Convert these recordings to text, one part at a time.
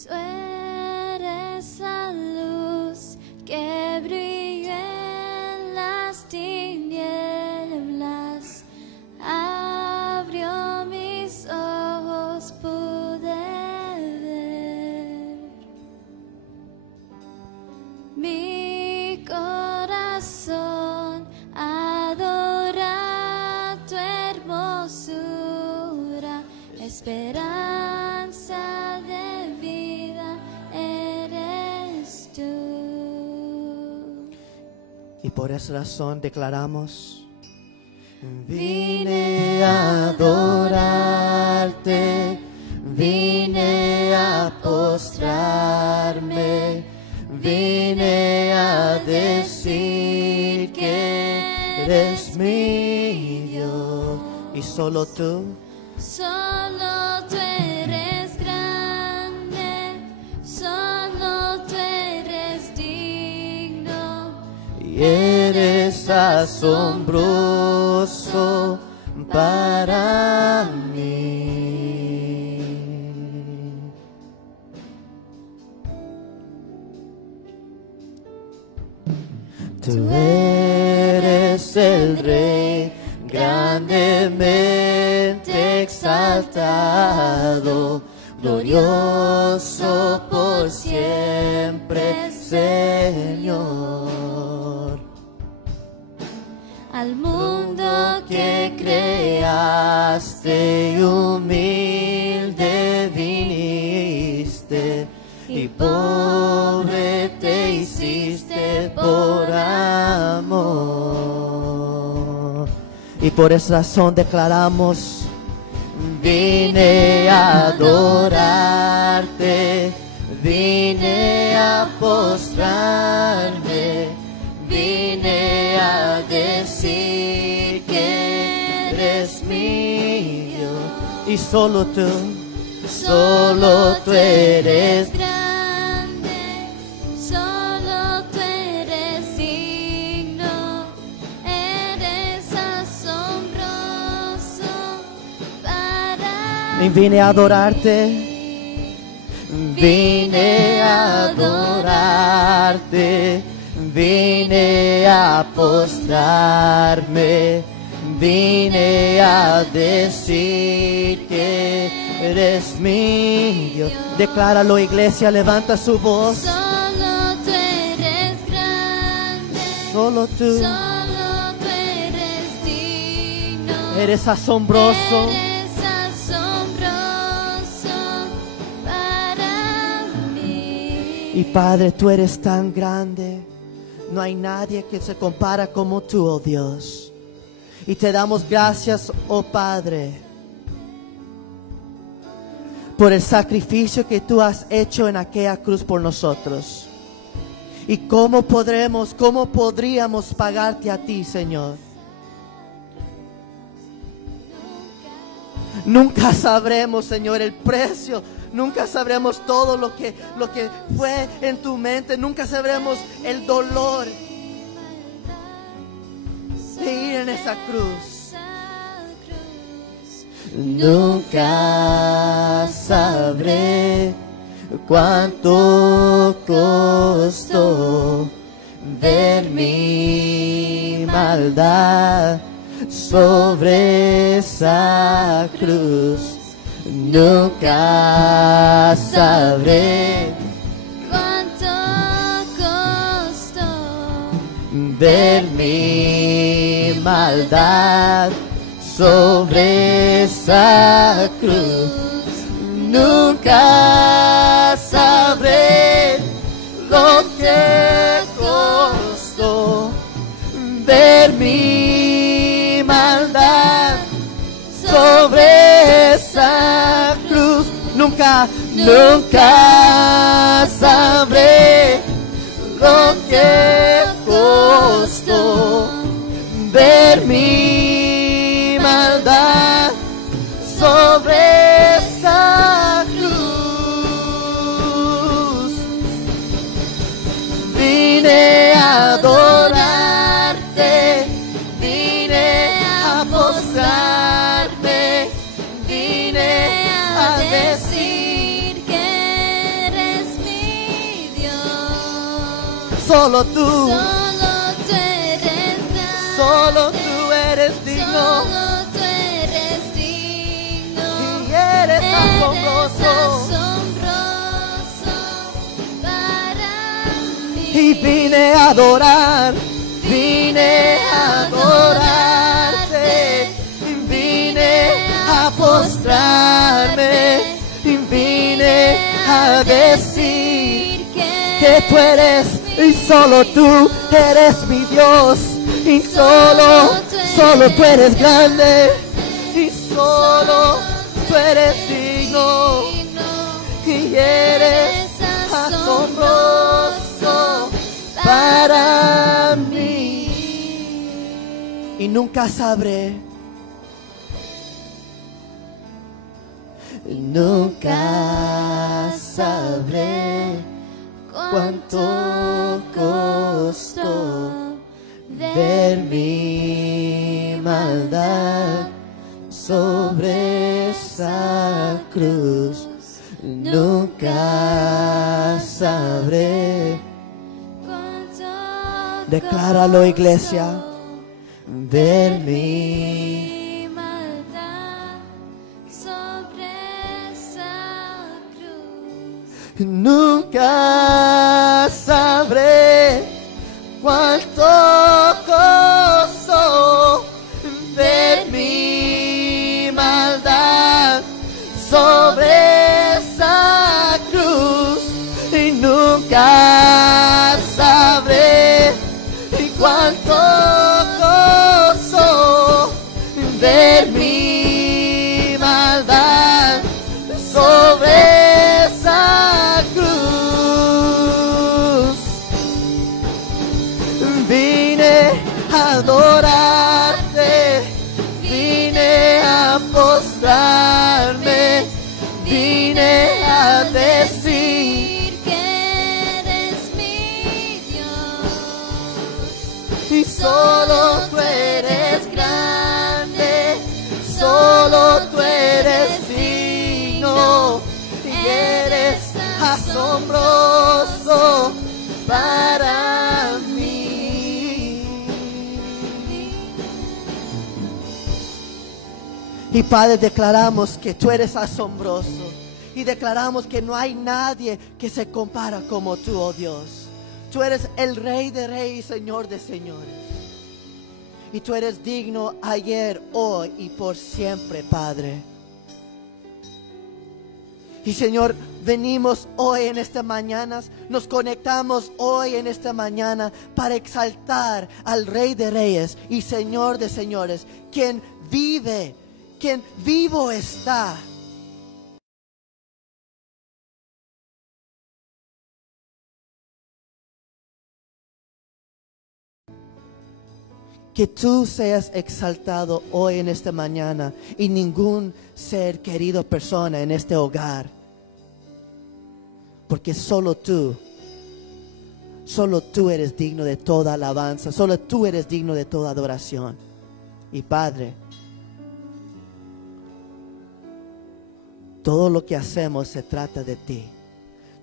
Tú eres la luz que brilló en las tinieblas, abrió mis ojos, pude ver. Mi corazón adora tu hermosura, esperanza de vida eres tú. Y por esa razón declaramos: vine a adorarte, vine a postrarme, vine a decir que eres mi Dios. Y solo tú, Solo tú eres grande, solo tú eres digno, y eres asombroso para mí. Tú eres el Rey grandemente exaltado, glorioso por siempre, Señor. al mundo Que creaste y humilde viniste, y pobre te hiciste por amor. Y por esa razón declaramos: vine a adorarte, vine a postrarme, vine a decir que eres mío. Y solo tú eres grande, solo tú eres digno, eres asombroso para y vine a adorarte, vine a adorarte, vine a postrarme, vine a decir que eres mío. Decláralo, iglesia, levanta su voz. Solo tú eres grande, Solo tú solo tú eres digno, eres asombroso. eres asombroso para mí. Y Padre, tú eres tan grande. No hay nadie que se compara como tú, oh Dios. Y te damos gracias, oh Padre, por el sacrificio que tú has hecho en aquella cruz por nosotros. Y cómo podríamos pagarte a ti, Señor. Nunca sabremos, Señor, el precio. Nunca sabremos todo lo que fue en tu mente. Nunca sabremos el dolor de ir en esa cruz. Nunca sabré cuánto costó ver mi maldad sobre esa cruz. Nunca sabré ¿Cuánto costó ver mi maldad sobre esa cruz? Nunca sabré lo que costó ver mi maldad sobre esa cruz. Nunca sabré lo que costó ver mi maldad sobre esa cruz. Vine a adorarte, vine a postrarme, vine a decir que solo tú, Solo tú eres grande. solo tú eres digno Solo tú eres digno. y eres Eres asombroso. asombroso para mí. Y vine a adorar, vine a adorarte, vine a postrarme, vine a decir que tú eres y solo tú eres mi Dios y solo tú eres grande y solo tú eres digno y eres asombroso para mí. Y nunca sabré, nunca sabré cuánto costó ver mi maldad sobre esa cruz. Nunca sabré. Decláralo, iglesia. Ver mi maldad sobre esa cruz. nunca sabré cuánto costó ver mi maldad sobre esa cruz y nunca sabré cuánto costó ver mi maldad sobre esa cruz. Vine a adorarte, vine a postrarme, vine a decir que eres mi Dios. y solo tú eres grande, solo tú eres digno y eres asombroso para mí. Y Padre, declaramos que tú eres asombroso y declaramos que no hay nadie que se compara como tú, oh Dios. Tú eres el Rey de Reyes, Señor de Señores. Y tú eres digno ayer, hoy y por siempre, Padre. Y Señor, venimos hoy en esta mañana, nos conectamos hoy en esta mañana para exaltar al Rey de Reyes y Señor de Señores, quien vive, quien vivo está. Que tú seas exaltado hoy en esta mañana y ningún ser querido persona en este hogar. Porque solo tú eres digno de toda alabanza, solo tú eres digno de toda adoración. Y Padre, todo lo que hacemos se trata de ti.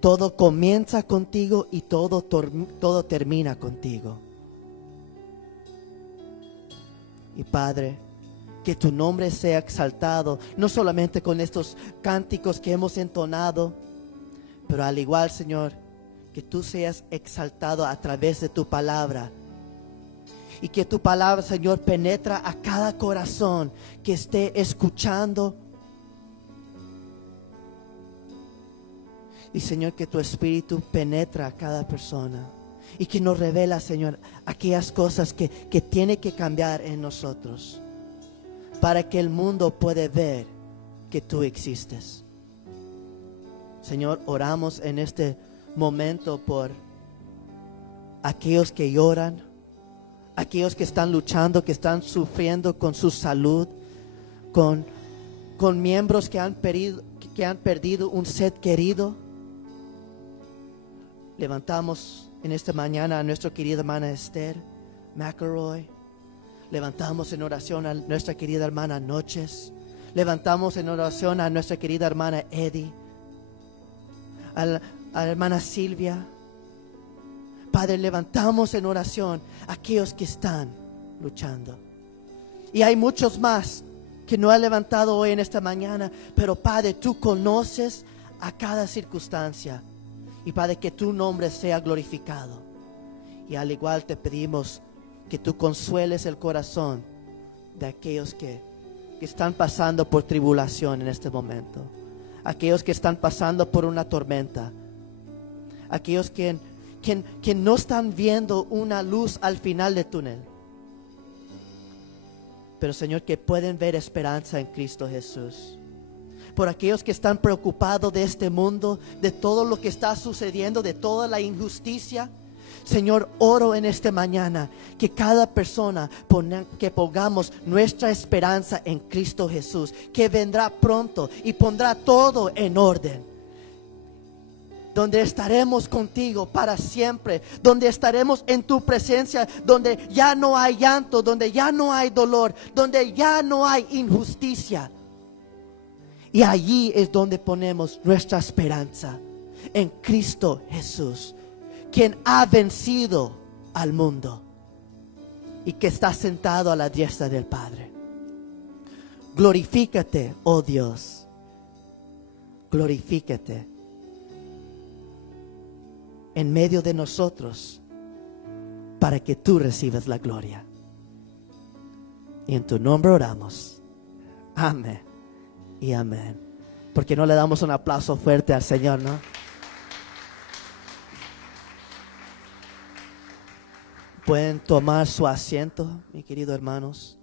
Todo comienza contigo y todo termina contigo. Y Padre, que tu nombre sea exaltado, no solamente con estos cánticos que hemos entonado, pero al igual, Señor, que tú seas exaltado a través de tu palabra. Y que tu palabra, Señor, penetra a cada corazón que esté escuchando. Y Señor, que tu espíritu penetra a cada persona. Y que nos revela, Señor, aquellas cosas que tiene que cambiar en nosotros, para que el mundo pueda ver que tú existes. Señor, oramos en este momento por aquellos que lloran, aquellos que están luchando, que están sufriendo con su salud, con miembros que han perdido un ser querido. Levantamos en esta mañana a nuestra querida hermana Esther McElroy. Levantamos en oración a nuestra querida hermana Noches. Levantamos en oración a nuestra querida hermana Eddie, a la hermana Silvia. Padre, levantamos en oración a aquellos que están luchando. Y hay muchos más que no han levantado hoy en esta mañana, pero Padre, tú conoces a cada circunstancia. Y Padre, que tu nombre sea glorificado. Y al igual te pedimos que tú consueles el corazón de aquellos que están pasando por tribulación en este momento. Aquellos que están pasando por una tormenta. Aquellos que no están viendo una luz al final del túnel. Pero Señor, que pueden ver esperanza en Cristo Jesús. Por aquellos que están preocupados de este mundo, de todo lo que está sucediendo, de toda la injusticia. Señor, oro en esta mañana que cada persona que pongamos nuestra esperanza en Cristo Jesús, que vendrá pronto y pondrá todo en orden. Donde estaremos contigo para siempre, donde estaremos en tu presencia, donde ya no hay llanto, donde ya no hay dolor, donde ya no hay injusticia. Y allí es donde ponemos nuestra esperanza en Cristo Jesús, quien ha vencido al mundo y que está sentado a la diestra del Padre. Glorifícate, oh Dios, glorifícate en medio de nosotros para que tú recibas la gloria. Y en tu nombre oramos. Amén y amén. ¿Por qué no le damos un aplauso fuerte al Señor, no? Pueden tomar su asiento, mis queridos hermanos.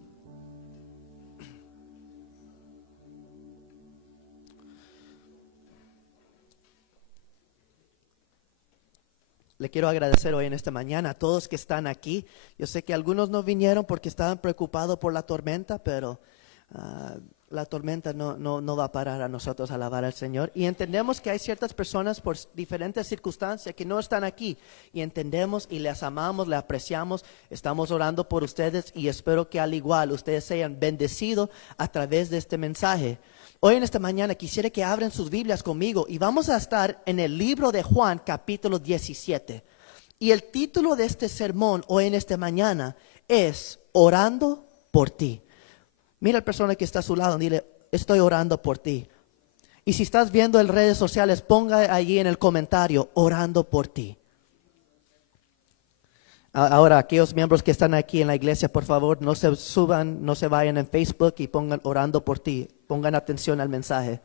Le quiero agradecer hoy en esta mañana a todos que están aquí. Yo sé que algunos no vinieron porque estaban preocupados por la tormenta, pero la tormenta no va a parar a nosotros a alabar al Señor. Y entendemos que hay ciertas personas por diferentes circunstancias que no están aquí. Y entendemos y les amamos, les apreciamos. Estamos orando por ustedes y espero que al igual ustedes sean bendecidos a través de este mensaje. Hoy en esta mañana quisiera que abran sus Biblias conmigo y vamos a estar en el libro de Juan capítulo 17. Y el título de este sermón hoy en esta mañana es Orando por ti. Mira a la persona que está a su lado y dile, estoy orando por ti. Y si estás viendo en redes sociales, ponga allí en el comentario, orando por ti. Ahora, aquellos miembros que están aquí en la iglesia, por favor, no se suban, no se vayan en Facebook y pongan orando por ti. Pongan atención al mensaje.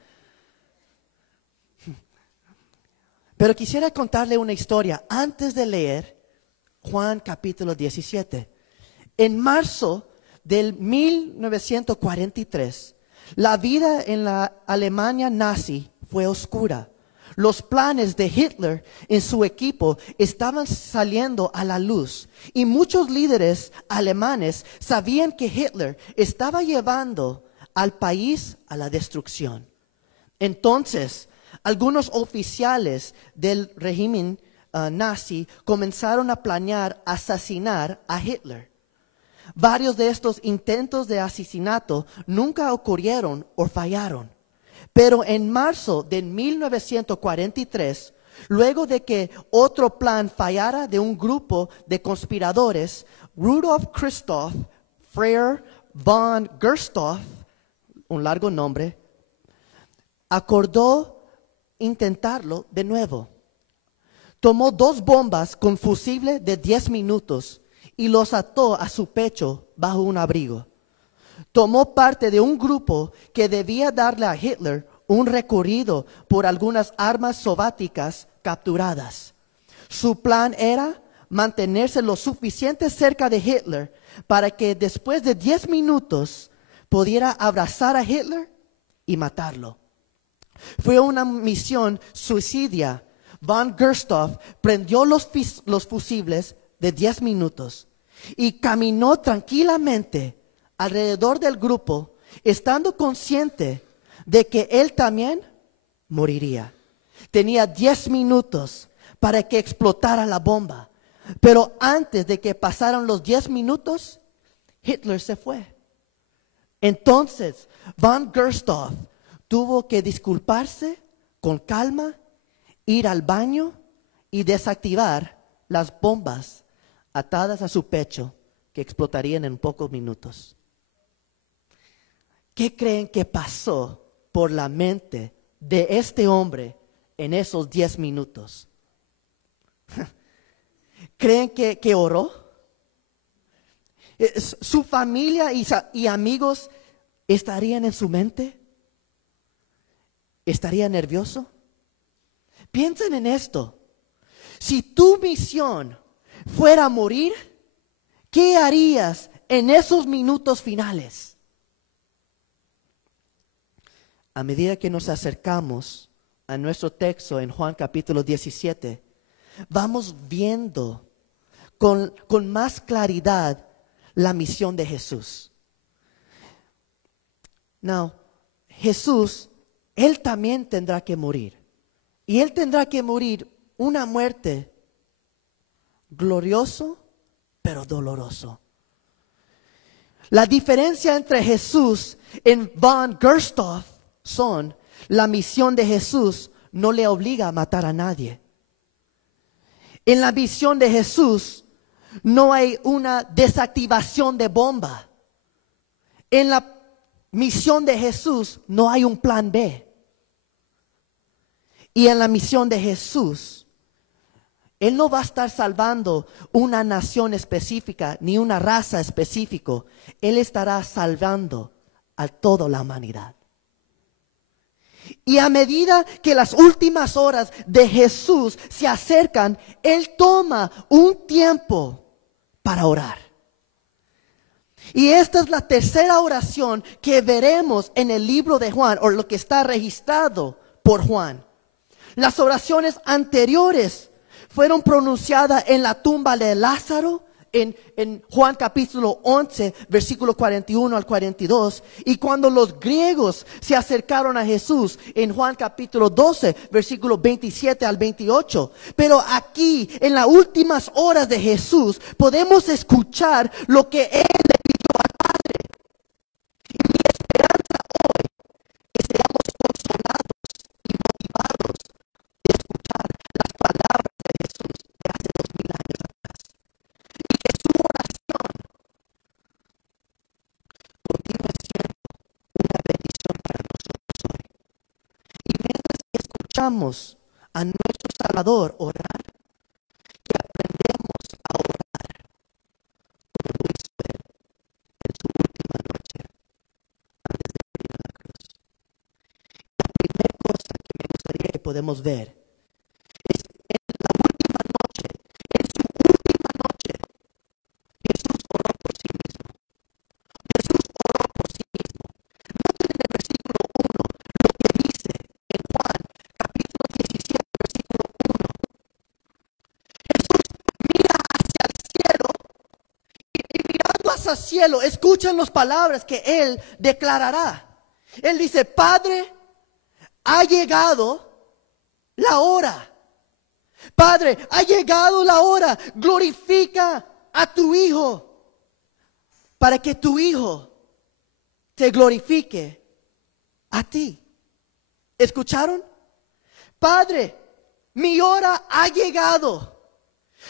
Pero quisiera contarle una historia antes de leer Juan capítulo 17. En marzo del 1943, la vida en la Alemania nazi fue oscura. Los planes de Hitler en su equipo estaban saliendo a la luz y muchos líderes alemanes sabían que Hitler estaba llevando al país a la destrucción. Entonces, algunos oficiales del régimen nazi comenzaron a planear asesinar a Hitler. Varios de estos intentos de asesinato nunca ocurrieron o fallaron. Pero en marzo de 1943, luego de que otro plan fallara de un grupo de conspiradores, Rudolf Christoph Freyer von Gersdorf, un largo nombre, acordó intentarlo de nuevo. Tomó 2 bombas con fusible de 10 minutos y los ató a su pecho bajo un abrigo. Tomó parte de un grupo que debía darle a Hitler un recorrido por algunas armas soviéticas capturadas. Su plan era mantenerse lo suficiente cerca de Hitler para que después de 10 minutos pudiera abrazar a Hitler y matarlo. Fue una misión suicida. Von Gersdorf prendió los fusibles de 10 minutos y caminó tranquilamente alrededor del grupo, estando consciente de que él también moriría. Tenía 10 minutos para que explotara la bomba, pero antes de que pasaran los 10 minutos, Hitler se fue. Entonces, von Gersdorf tuvo que disculparse con calma, ir al baño y desactivar las bombas atadas a su pecho que explotarían en pocos minutos. ¿Qué creen que pasó por la mente de este hombre en esos 10 minutos? ¿Creen que oró? ¿Su familia y amigos estarían en su mente? ¿Estaría nervioso? Piensen en esto. Si tu misión fuera morir, ¿qué harías en esos minutos finales? A medida que nos acercamos a nuestro texto en Juan capítulo 17, vamos viendo con más claridad la misión de Jesús. Now, Jesús, Él también tendrá que morir. Y Él tendrá que morir una muerte glorioso, pero doloroso. La diferencia entre Jesús y von Gersdorff son: la misión de Jesús no le obliga a matar a nadie. En la misión de Jesús no hay una desactivación de bomba. En la misión de Jesús no hay un plan B. Y en la misión de Jesús, Él no va a estar salvando una nación específica ni una raza específica. Él estará salvando a toda la humanidad. Y a medida que las últimas horas de Jesús se acercan, Él toma un tiempo para orar. Y esta es la tercera oración que veremos en el libro de Juan, o lo que está registrado por Juan. Las oraciones anteriores fueron pronunciadas en la tumba de Lázaro, en Juan capítulo 11, versículo 41 al 42. Y cuando los griegos se acercaron a Jesús, en Juan capítulo 12, versículo 27 al 28. Pero aquí, en las últimas horas de Jesús, podemos escuchar lo que Él le pidió al Padre. Y mi esperanza hoy es que seamos consolados y motivados de escuchar las palabras de Jesús de hace 2000 años atrás. Y que su oración continúe siendo una bendición para nosotros hoy. Y mientras que escuchamos a nuestro Salvador orar, que aprendemos a orar como lo hizo Él en su última noche antes de morir en la cruz. La primera cosa que me gustaría que podemos ver es en la última noche, en su última noche, Jesús oró por sí mismo. Jesús oró por sí mismo. Noten en el versículo 1 lo que dice en Juan capítulo 17, versículo 1. Jesús mira hacia el cielo y mirando hacia el cielo, escuchen las palabras que Él declarará. Él dice: Padre, ha llegado la hora. Padre, ha llegado la hora. Glorifica a tu Hijo para que tu Hijo te glorifique a ti. ¿Escucharon? Padre, mi hora ha llegado.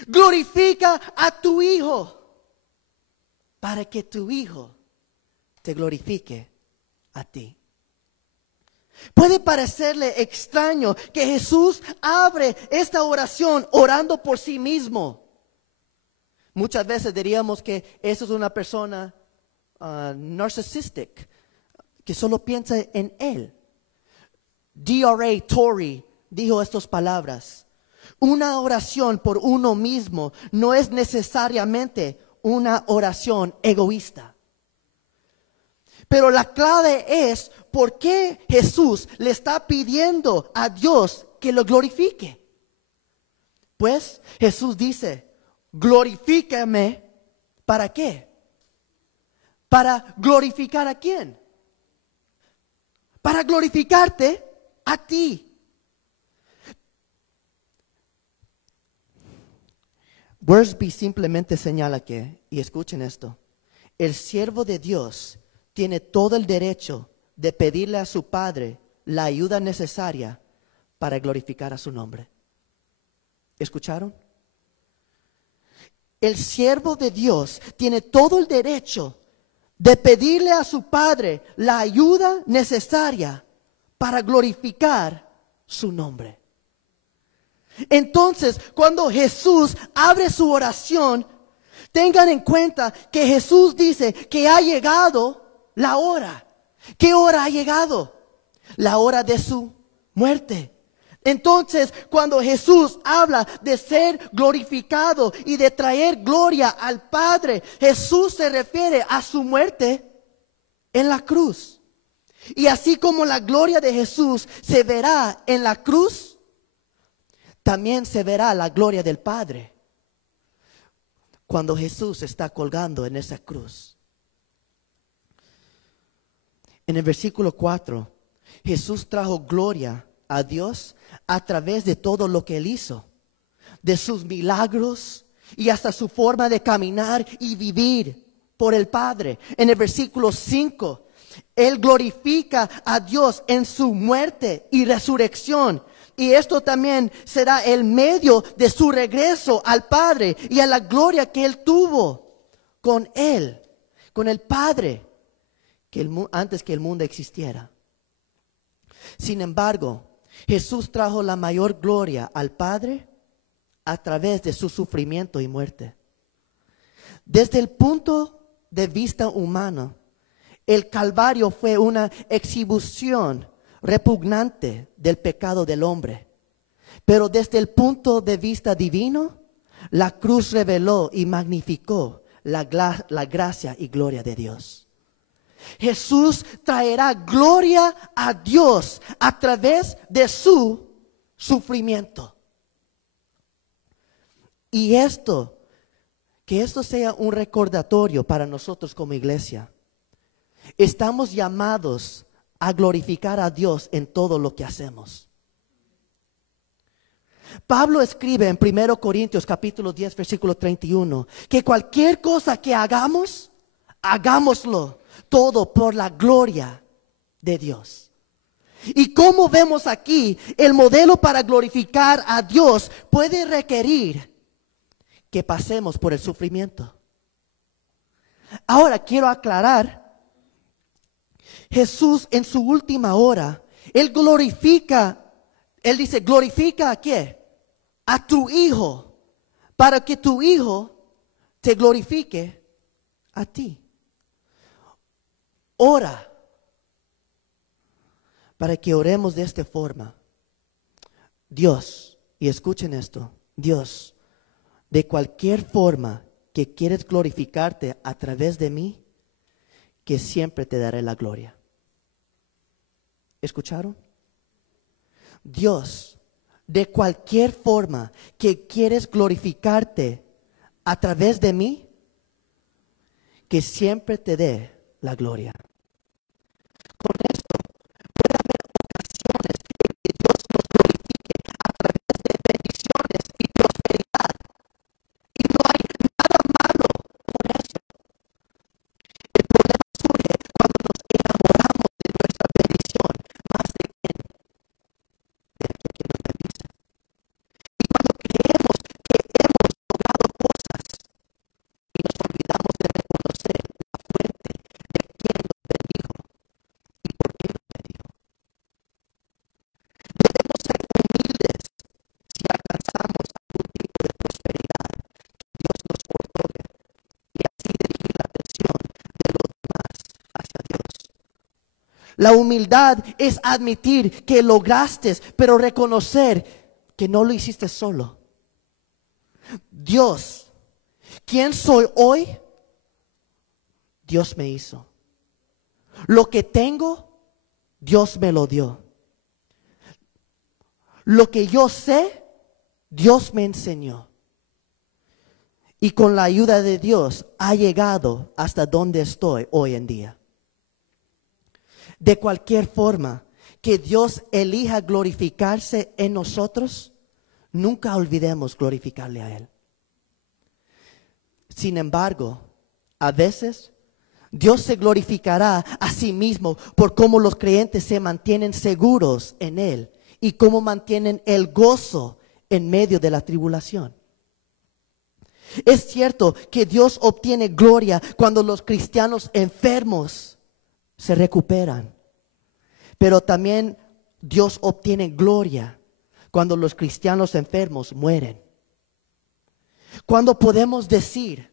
Glorifica a tu Hijo para que tu Hijo te glorifique a ti. Puede parecerle extraño que Jesús abre esta oración orando por sí mismo. Muchas veces diríamos que eso es una persona narcissistic, que solo piensa en él. D.R.A. Torrey dijo estas palabras: una oración por uno mismo no es necesariamente una oración egoísta. Pero la clave es por qué Jesús le está pidiendo a Dios que lo glorifique. Pues Jesús dice: glorifícame. ¿Para qué? ¿Para glorificar a quién? Para glorificarte a ti. Worsby simplemente señala que, y escuchen esto, el siervo de Dios tiene todo el derecho de pedirle a su Padre la ayuda necesaria para glorificar a su nombre. ¿Escucharon? el siervo de Dios tiene todo el derecho de pedirle a su Padre la ayuda necesaria para glorificar su nombre. Entonces, cuando Jesús abre su oración, tengan en cuenta que Jesús dice que ha llegado la hora. ¿Qué hora ha llegado? La hora de su muerte. Entonces, cuando Jesús habla de ser glorificado y de traer gloria al Padre, Jesús se refiere a su muerte en la cruz. Y así como la gloria de Jesús se verá en la cruz, también se verá la gloria del Padre cuando Jesús está colgando en esa cruz. En el versículo 4, Jesús trajo gloria a Dios a través de todo lo que Él hizo, de sus milagros y hasta su forma de caminar y vivir por el Padre. En el versículo 5, Él glorifica a Dios en su muerte y resurrección. Y esto también será el medio de su regreso al Padre y a la gloria que Él tuvo con Él, con el Padre, antes que el mundo existiera. Sin embargo, Jesús trajo la mayor gloria al Padre a través de su sufrimiento y muerte. Desde el punto de vista humano, el Calvario fue una exhibición repugnante del pecado del hombre. Pero desde el punto de vista divino, la cruz reveló y magnificó la gracia y gloria de Dios. Jesús traerá gloria a Dios a través de su sufrimiento. Y que esto sea un recordatorio para nosotros como iglesia. Estamos llamados a glorificar a Dios en todo lo que hacemos. Pablo escribe en 1 Corintios capítulo 10 versículo 31 que cualquier cosa que hagamos, hagámoslo todo por la gloria de Dios. Y como vemos aquí, el modelo para glorificar a Dios puede requerir que pasemos por el sufrimiento. Ahora quiero aclarar, Jesús en su última hora, Él dice, glorifica ¿a qué? A tu Hijo, para que tu Hijo te glorifique a ti. Ora para que oremos de esta forma. Dios, y escuchen esto, Dios, de cualquier forma que quieres glorificarte a través de mí, que siempre te daré la gloria. ¿Escucharon? Dios, de cualquier forma que quieres glorificarte a través de mí, que siempre te dé la gloria. Con esto puede haber ocasiones en que Dios nos glorifique a través de bendiciones y prosperidad. Y no hay nada malo con eso. El problema surge cuando nos enamoramos de nuestra bendición más de quién, de aquel que nos bendice. Y cuando creemos que hemos logrado cosas y nos olvidamos de reconocer la fuente de quién nos bendijo y por qué nos bendijo. Debemos ser humildes si alcanzamos algún tipo de prosperidad que Dios nos otorga y así dirigir la atención de los demás hacia Dios. La humildad es admitir que lograste, pero reconocer que no lo hiciste solo. Dios, ¿quién soy hoy? Dios me hizo. Lo que tengo, Dios me lo dio. Lo que yo sé, Dios me enseñó. Y con la ayuda de Dios ha llegado hasta donde estoy hoy en día. De cualquier forma que Dios elija glorificarse en nosotros, nunca olvidemos glorificarle a Él. Sin embargo, a veces Dios se glorificará a sí mismo por cómo los creyentes se mantienen seguros en Él y cómo mantienen el gozo en medio de la tribulación. Es cierto que Dios obtiene gloria cuando los cristianos enfermos se recuperan. Pero también Dios obtiene gloria cuando los cristianos enfermos mueren. Cuando podemos decir,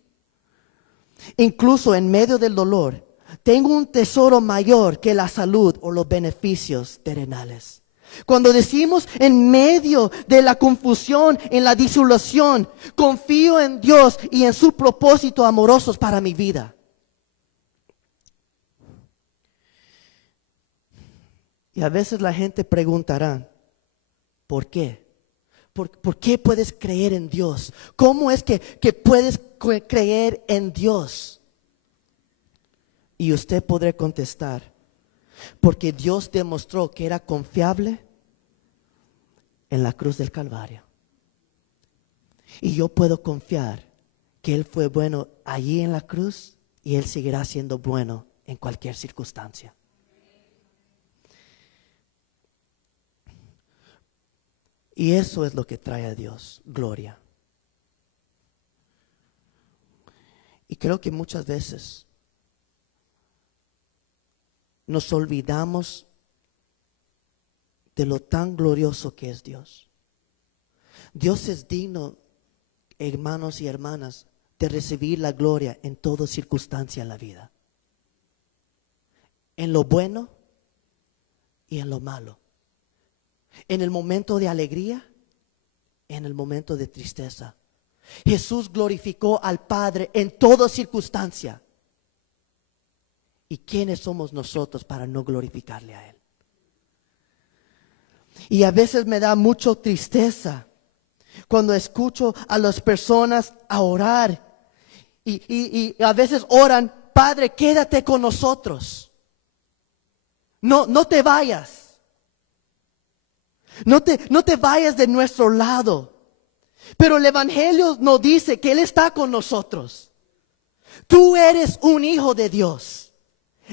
incluso en medio del dolor, tengo un tesoro mayor que la salud o los beneficios terrenales. Cuando decimos en medio de la confusión, en la disolución, confío en Dios y en su propósito amorosos para mi vida. Y a veces la gente preguntará, ¿por qué? ¿Por qué puedes creer en Dios? ¿Cómo es que puedes creer en Dios? Y usted podrá contestar, porque Dios demostró que era confiable en la cruz del Calvario. Y yo puedo confiar que Él fue bueno allí en la cruz y Él seguirá siendo bueno en cualquier circunstancia. Y eso es lo que trae a Dios, gloria. Y creo que muchas veces nos olvidamos de lo tan glorioso que es Dios. Dios es digno, hermanos y hermanas, de recibir la gloria en toda circunstancia en la vida. En lo bueno y en lo malo. En el momento de alegría, en el momento de tristeza. Jesús glorificó al Padre en toda circunstancia. ¿Y quiénes somos nosotros para no glorificarle a Él? Y a veces me da mucha tristeza cuando escucho a las personas a orar. Y a veces oran, Padre, quédate con nosotros. No te vayas. No te vayas de nuestro lado. Pero el Evangelio nos dice que Él está con nosotros. Tú eres un hijo de Dios.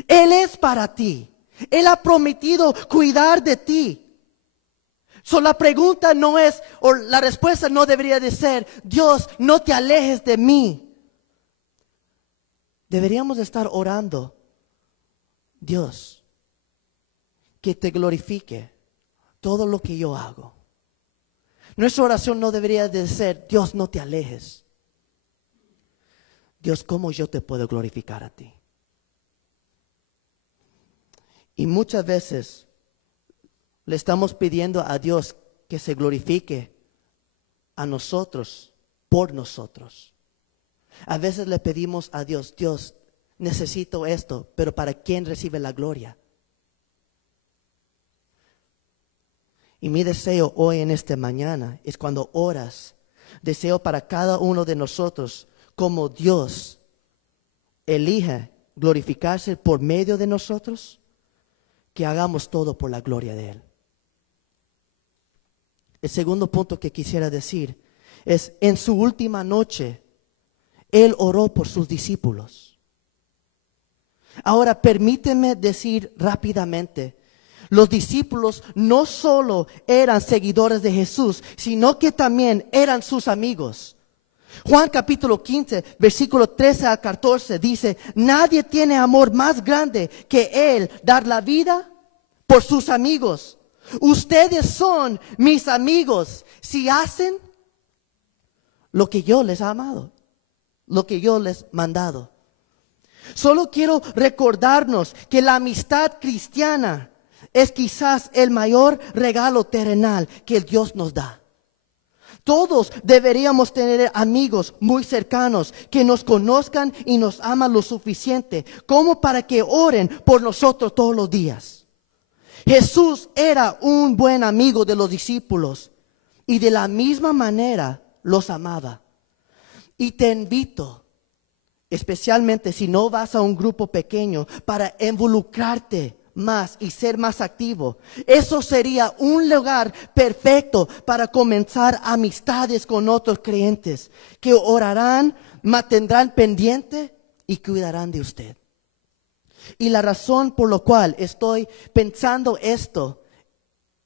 Él es para ti. Él ha prometido cuidar de ti. La pregunta no es, o la respuesta no debería de ser, Dios, no te alejes de mí. Deberíamos estar orando, Dios, que te glorifique todo lo que yo hago. Nuestra oración no debería de ser, Dios, no te alejes. Dios, ¿cómo yo te puedo glorificar a ti? Y muchas veces le estamos pidiendo a Dios que se glorifique a nosotros, por nosotros. A veces le pedimos a Dios, Dios, necesito esto, pero ¿para quién recibe la gloria? Y mi deseo hoy en esta mañana es cuando oras, deseo para cada uno de nosotros, como Dios elige glorificarse por medio de nosotros, que hagamos todo por la gloria de Él. El segundo punto que quisiera decir es, en su última noche, Él oró por sus discípulos. Ahora, permíteme decir rápidamente, los discípulos no solo eran seguidores de Jesús, sino que también eran sus amigos. Juan capítulo 15, versículo 13 a 14 dice, nadie tiene amor más grande que Él dar la vida por sus amigos. Ustedes son mis amigos si hacen lo que yo les he amado, lo que yo les he mandado. Solo quiero recordarnos que la amistad cristiana es quizás el mayor regalo terrenal que Dios nos da. Todos deberíamos tener amigos muy cercanos que nos conozcan y nos aman lo suficiente como para que oren por nosotros todos los días. Jesús era un buen amigo de los discípulos y de la misma manera los amaba. Y te invito, especialmente si no vas a un grupo pequeño, para involucrarte más y ser más activo. Eso sería un lugar perfecto para comenzar amistades con otros creyentes que orarán, mantendrán pendiente y cuidarán de usted. Y la razón por la cual estoy pensando esto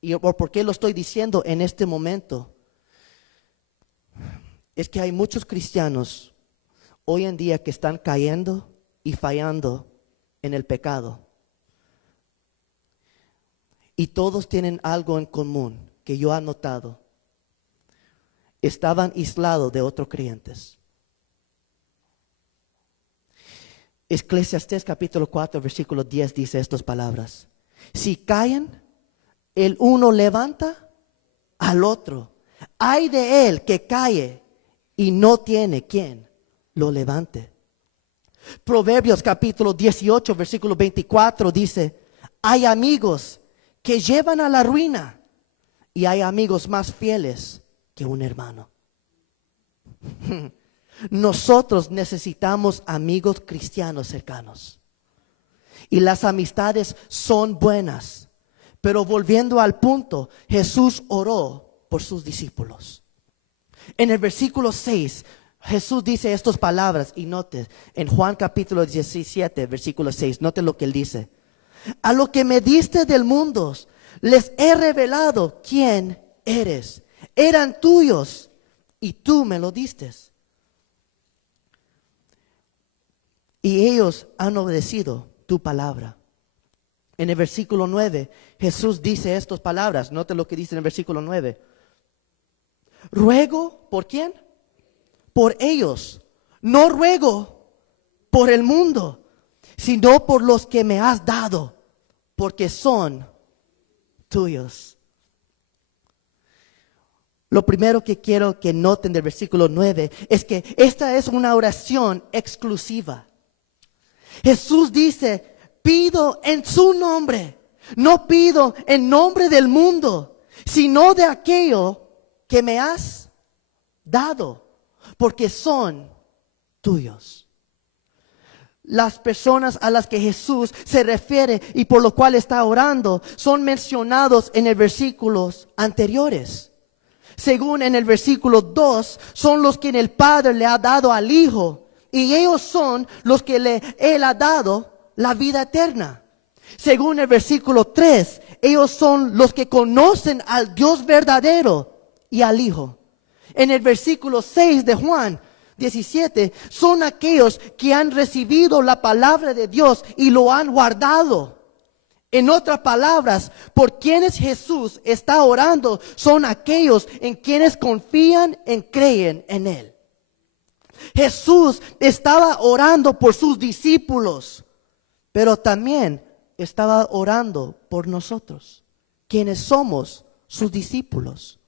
y por qué lo estoy diciendo en este momento es que hay muchos cristianos hoy en día que están cayendo y fallando en el pecado. Y todos tienen algo en común que yo he notado. Estaban aislados de otros creyentes. Eclesiastés capítulo 4, versículo 10 dice estas palabras. Si caen, el uno levanta al otro. Ay de él que cae y no tiene quien lo levante. Proverbios capítulo 18, versículo 24 dice, hay amigos que llevan a la ruina y hay amigos más fieles que un hermano. Nosotros necesitamos amigos cristianos cercanos. Y las amistades son buenas. Pero volviendo al punto, Jesús oró por sus discípulos. En el versículo 6, Jesús dice estas palabras, y note, en Juan capítulo 17, versículo 6, note lo que él dice. A lo que me diste del mundo, les he revelado quién eres. Eran tuyos y tú me lo diste. Y ellos han obedecido tu palabra. En el versículo 9, Jesús dice estas palabras. Note lo que dice en el versículo 9. Ruego, ¿por quién? Por ellos. No ruego por el mundo, sino por los que me has dado, porque son tuyos. Lo primero que quiero que noten del versículo 9 es que esta es una oración exclusiva. Jesús dice, pido en su nombre, no pido en nombre del mundo, sino de aquello que me has dado, porque son tuyos. Las personas a las que Jesús se refiere y por lo cual está orando son mencionados en el versículos anteriores. Según en el versículo 2, son los que el Padre le ha dado al Hijo. Y ellos son los que Él ha dado la vida eterna. Según el versículo 3, ellos son los que conocen al Dios verdadero y al Hijo. En el versículo 6 de Juan 17, son aquellos que han recibido la palabra de Dios y lo han guardado. En otras palabras, por quienes Jesús está orando son aquellos en quienes confían y creen en Él. Jesús estaba orando por sus discípulos, pero también estaba orando por nosotros, quienes somos sus discípulos.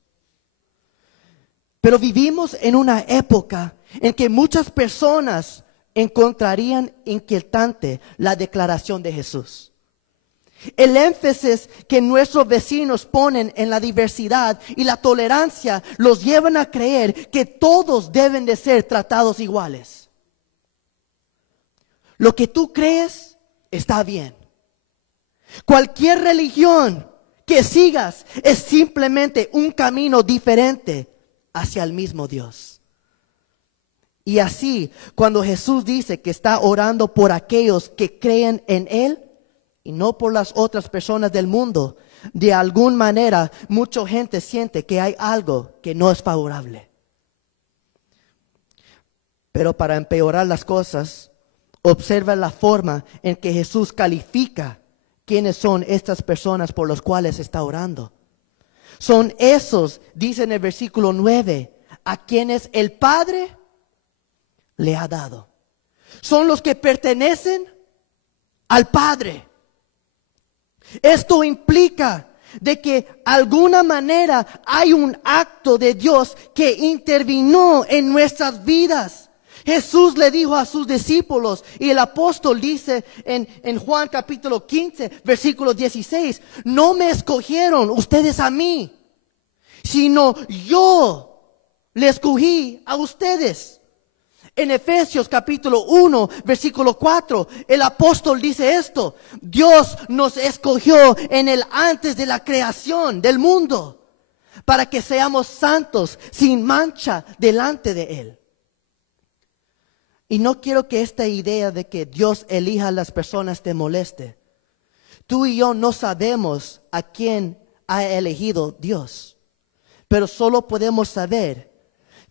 Pero vivimos en una época en que muchas personas encontrarían inquietante la declaración de Jesús. El énfasis que nuestros vecinos ponen en la diversidad y la tolerancia los llevan a creer que todos deben de ser tratados iguales. Lo que tú crees está bien. Cualquier religión que sigas es simplemente un camino diferente hacia el mismo Dios. Y así, cuando Jesús dice que está orando por aquellos que creen en Él, y no por las otras personas del mundo, de alguna manera mucha gente siente que hay algo que no es favorable. Pero para empeorar las cosas, observa la forma en que Jesús califica quiénes son estas personas por las cuales está orando. Son esos, dice en el versículo 9, a quienes el Padre le ha dado. Son los que pertenecen al Padre. Esto implica de que alguna manera hay un acto de Dios que intervino en nuestras vidas. Jesús le dijo a sus discípulos y el apóstol dice en Juan capítulo 15, versículo 16, no me escogieron ustedes a mí, sino yo les escogí a ustedes. En Efesios capítulo 1, versículo 4, el apóstol dice esto: Dios nos escogió en el antes de la creación del mundo para que seamos santos sin mancha delante de Él. Y no quiero que esta idea de que Dios elija a las personas te moleste. Tú y yo no sabemos a quién ha elegido Dios, pero solo podemos saber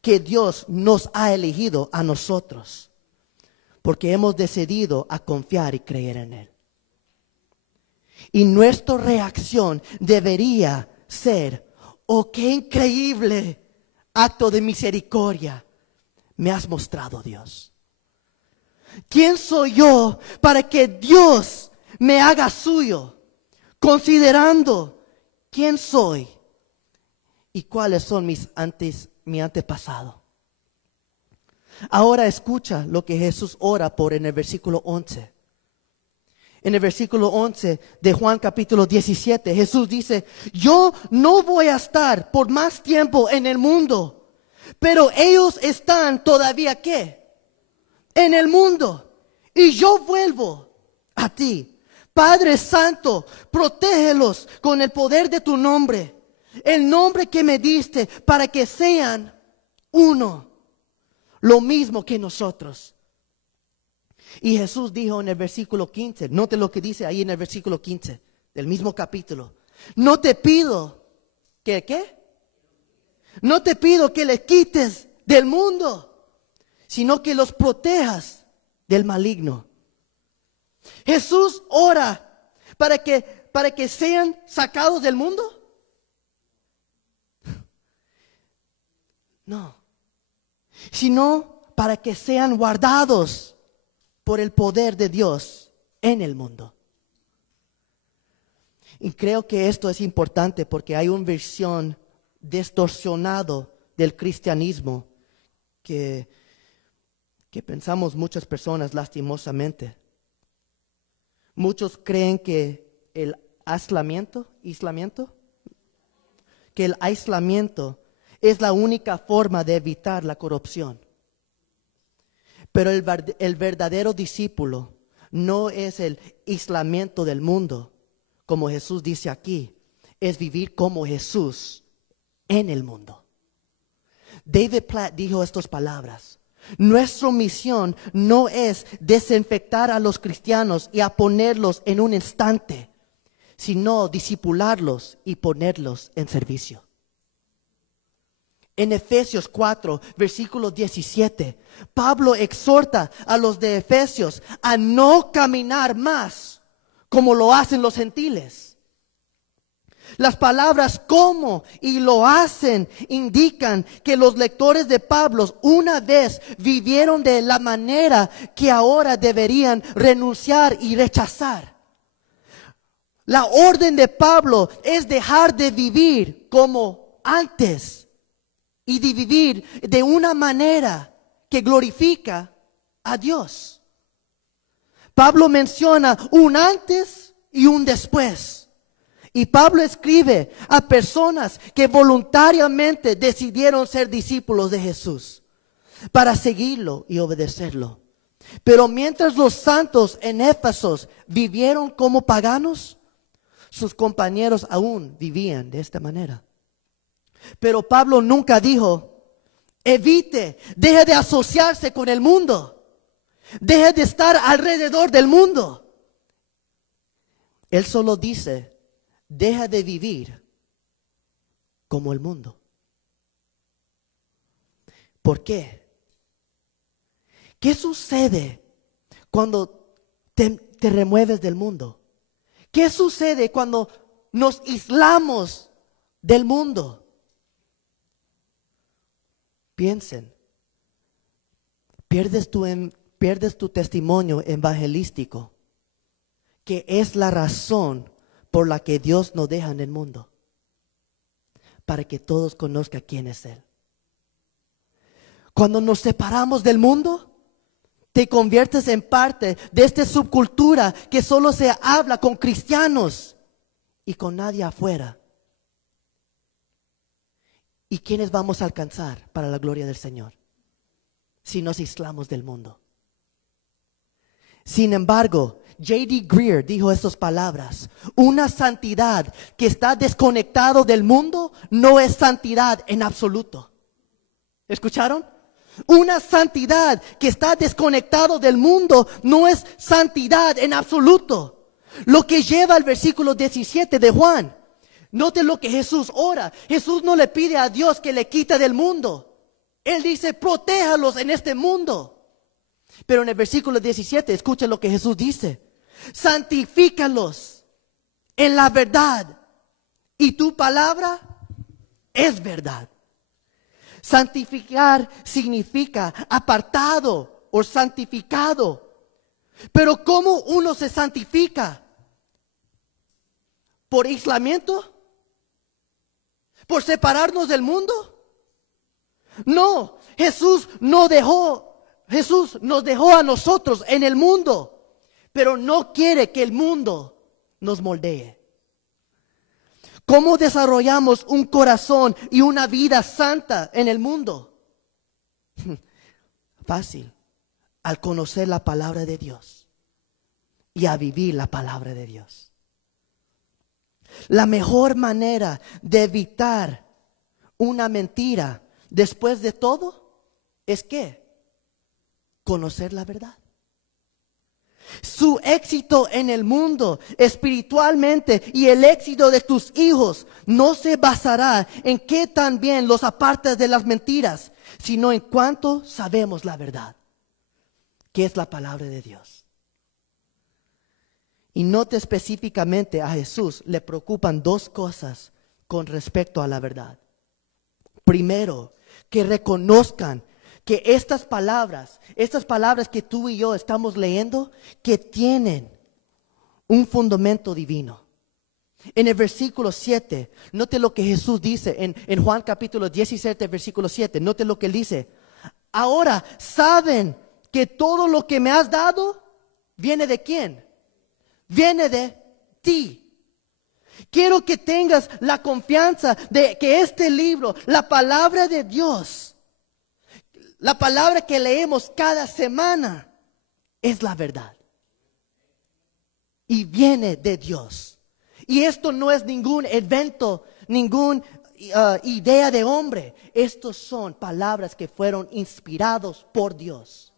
que Dios nos ha elegido a nosotros, porque hemos decidido a confiar y creer en Él. Y nuestra reacción debería ser: oh, qué increíble acto de misericordia me has mostrado, Dios. ¿Quién soy yo para que Dios me haga suyo? Considerando quién soy y cuáles son mi antepasado. Ahora escucha lo que Jesús ora por en el versículo 11. En el versículo 11 de Juan capítulo 17, Jesús dice: yo no voy a estar por más tiempo en el mundo, pero ellos están todavía, ¿qué? En el mundo, y yo vuelvo a ti. Padre Santo, protégelos con el poder de tu nombre, el nombre que me diste, para que sean uno, lo mismo que nosotros. Y Jesús dijo en el versículo 15, note lo que dice ahí en el versículo 15 del mismo capítulo: no te pido que, ¿qué? No te pido que les quites del mundo, sino que los protejas del maligno. Jesús ora para que sean sacados del mundo. No, sino para que sean guardados por el poder de Dios en el mundo. Y creo que esto es importante porque hay una versión distorsionada del cristianismo que pensamos muchas personas lastimosamente. Muchos creen que el aislamiento es la única forma de evitar la corrupción. Pero el verdadero discípulo no es el aislamiento del mundo, como Jesús dice aquí, es vivir como Jesús en el mundo. David Platt dijo estas palabras: nuestra misión no es desinfectar a los cristianos y a ponerlos en un instante, sino discipularlos y ponerlos en servicio. En Efesios 4, versículo 17, Pablo exhorta a los de Efesios a no caminar más como lo hacen los gentiles. Las palabras como y lo hacen indican que los lectores de Pablo una vez vivieron de la manera que ahora deberían renunciar y rechazar. La orden de Pablo es dejar de vivir como antes y de vivir de una manera que glorifica a Dios. Pablo menciona un antes y un después. Y Pablo escribe a personas que voluntariamente decidieron ser discípulos de Jesús para seguirlo y obedecerlo. Pero mientras los santos en Éfeso vivieron como paganos, sus compañeros aún vivían de esta manera. Pero Pablo nunca dijo: evite, deje de asociarse con el mundo, deje de estar alrededor del mundo. Él solo dice: deja de vivir como el mundo. ¿Por qué? ¿Qué sucede cuando te remueves del mundo? ¿Qué sucede cuando nos aislamos del mundo? Piensen, pierdes tu testimonio evangelístico, que es la razón por la que Dios nos deja en el mundo, para que todos conozcan quién es Él. Cuando nos separamos del mundo, te conviertes en parte de esta subcultura que solo se habla con cristianos y con nadie afuera. ¿Y quiénes vamos a alcanzar para la gloria del Señor si nos aislamos del mundo? Sin embargo, J.D. Greer dijo estas palabras: una santidad que está desconectado del mundo no es santidad en absoluto. ¿Escucharon? Una santidad que está desconectado del mundo no es santidad en absoluto. Lo que lleva al versículo 17 de Juan. Note lo que Jesús ora. Jesús no le pide a Dios que le quite del mundo. Él dice, protéjalos en este mundo. Pero en el versículo 17, escucha lo que Jesús dice. Santifícalos en la verdad. Y tu palabra es verdad. Santificar significa apartado o santificado. Pero ¿cómo uno se santifica? ¿Por aislamiento? ¿Por separarnos del mundo? No, Jesús nos dejó a nosotros en el mundo, pero no quiere que el mundo nos moldee. ¿Cómo desarrollamos un corazón y una vida santa en el mundo? Fácil, al conocer la palabra de Dios y a vivir la palabra de Dios. La mejor manera de evitar una mentira después de todo es ¿qué? Conocer la verdad. Su éxito en el mundo espiritualmente y el éxito de tus hijos no se basará en qué tan bien los apartas de las mentiras, sino en cuánto sabemos la verdad, que es la palabra de Dios. Y note específicamente a Jesús le preocupan dos cosas con respecto a la verdad. Primero, que reconozcan que estas palabras que tú y yo estamos leyendo, que tienen un fundamento divino. En el versículo 7, note lo que Jesús dice en Juan capítulo 17, versículo 7. Note lo que él dice. Ahora saben que todo lo que me has dado viene de ¿quién? Viene de ti. Quiero que tengas la confianza de que este libro, la palabra de Dios, la palabra que leemos cada semana, es la verdad. Y viene de Dios. Y esto no es ningún evento, ninguna idea de hombre. Estos son palabras que fueron inspirados por Dios.